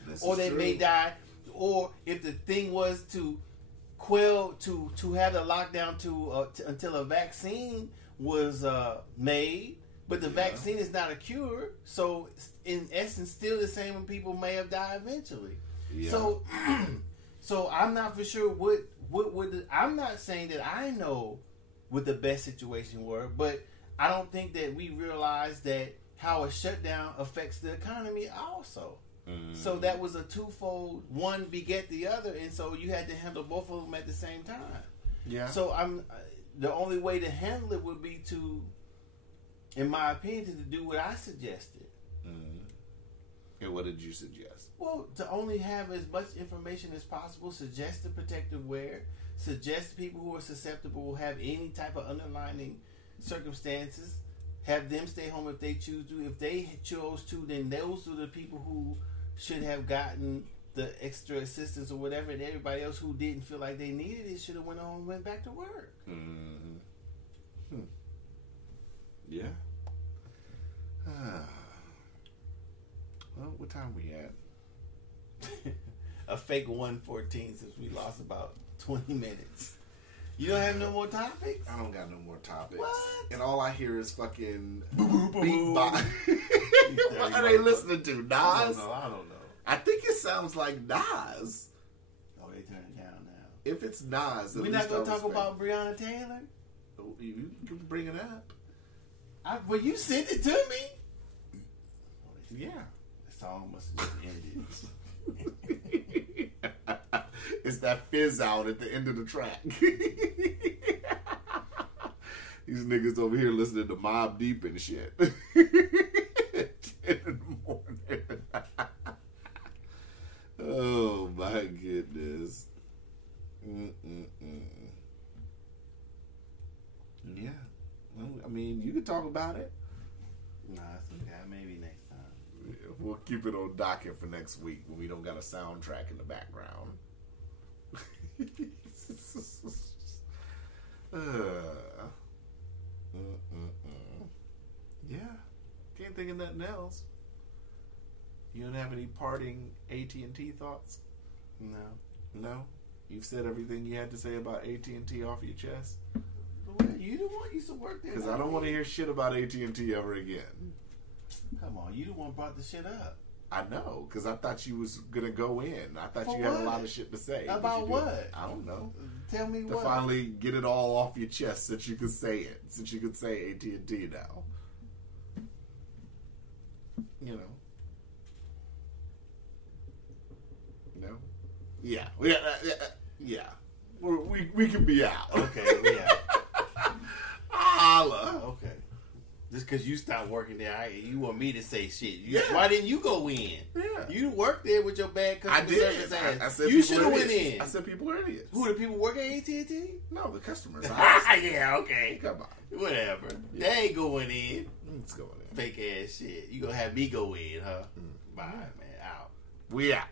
May die. Or if the thing was to quell, to have the lockdown until a vaccine was made. But the vaccine is not a cure, so in essence, still the same. People may have died eventually. Yeah. So I'm not for sure what would. I'm not saying that I know what the best situation were, but I don't think that we realize that how a shutdown affects the economy also. Mm. So that was a twofold. One beget the other, and so you had to handle both of them at the same time. Yeah. So the only way to handle it would be to, in my opinion, to do what I suggested. Mm-hmm. And what did you suggest? Well, to only have as much information as possible, suggest the protective wear, suggest people who are susceptible will have any type of underlying circumstances, have them stay home if they choose to. If they chose to, then those are the people who should have gotten the extra assistance or whatever, and everybody else who didn't feel like they needed it should have went on and went back to work. Mm-hmm. Yeah. fake 1:14 since we lost about 20 minutes. You don't have no more topics? I don't got no more topics. What? And all I hear is fucking Boo. beatbox. What are they listening to? Nas? I don't know. I think it sounds like Nas. Oh, they turn it down now. If it's Nas, We're not going to talk about Breonna Taylor? You can bring it up. Well, you sent it to me. Yeah. The song must have just ended. It's that fizz out at the end of the track. These niggas over here listening to Mobb Deep and shit. 10 in the morning. Oh my goodness. Yeah. Well, I mean, you can talk about it. Nah, it's okay. Maybe next time. Yeah, we'll keep it on docket for next week when we don't got a soundtrack in the background. Yeah. Can't think of nothing else. You don't have any parting AT&T thoughts? No? You've said everything you had to say about AT&T off your chest? You the one used to work there. Because I don't want to hear shit about AT&T ever again. Come on, you the one brought the shit up. I know, because I thought you was going to go in. I thought For you had what? a lot of shit to say. About what? I don't know. Tell me To what. finally get it all off your chest since you could say it. Since you could say AT&T now. You know. No? Yeah. Yeah. We can be out. Okay, yeah. Holla. Okay. Just because you stopped working there, you want me to say shit. Yeah. Why didn't you go in? Yeah. You worked there with your bad customer I did. service ass. I said you people should have are went idiots. in. I said people are idiots. Who, the people working at AT&T? No, the customers. Yeah, okay. Come on. Whatever. Yeah. They ain't going in. Let's go in. Fake ass shit. You gonna have me go in, huh? Bye, man. Out. We out.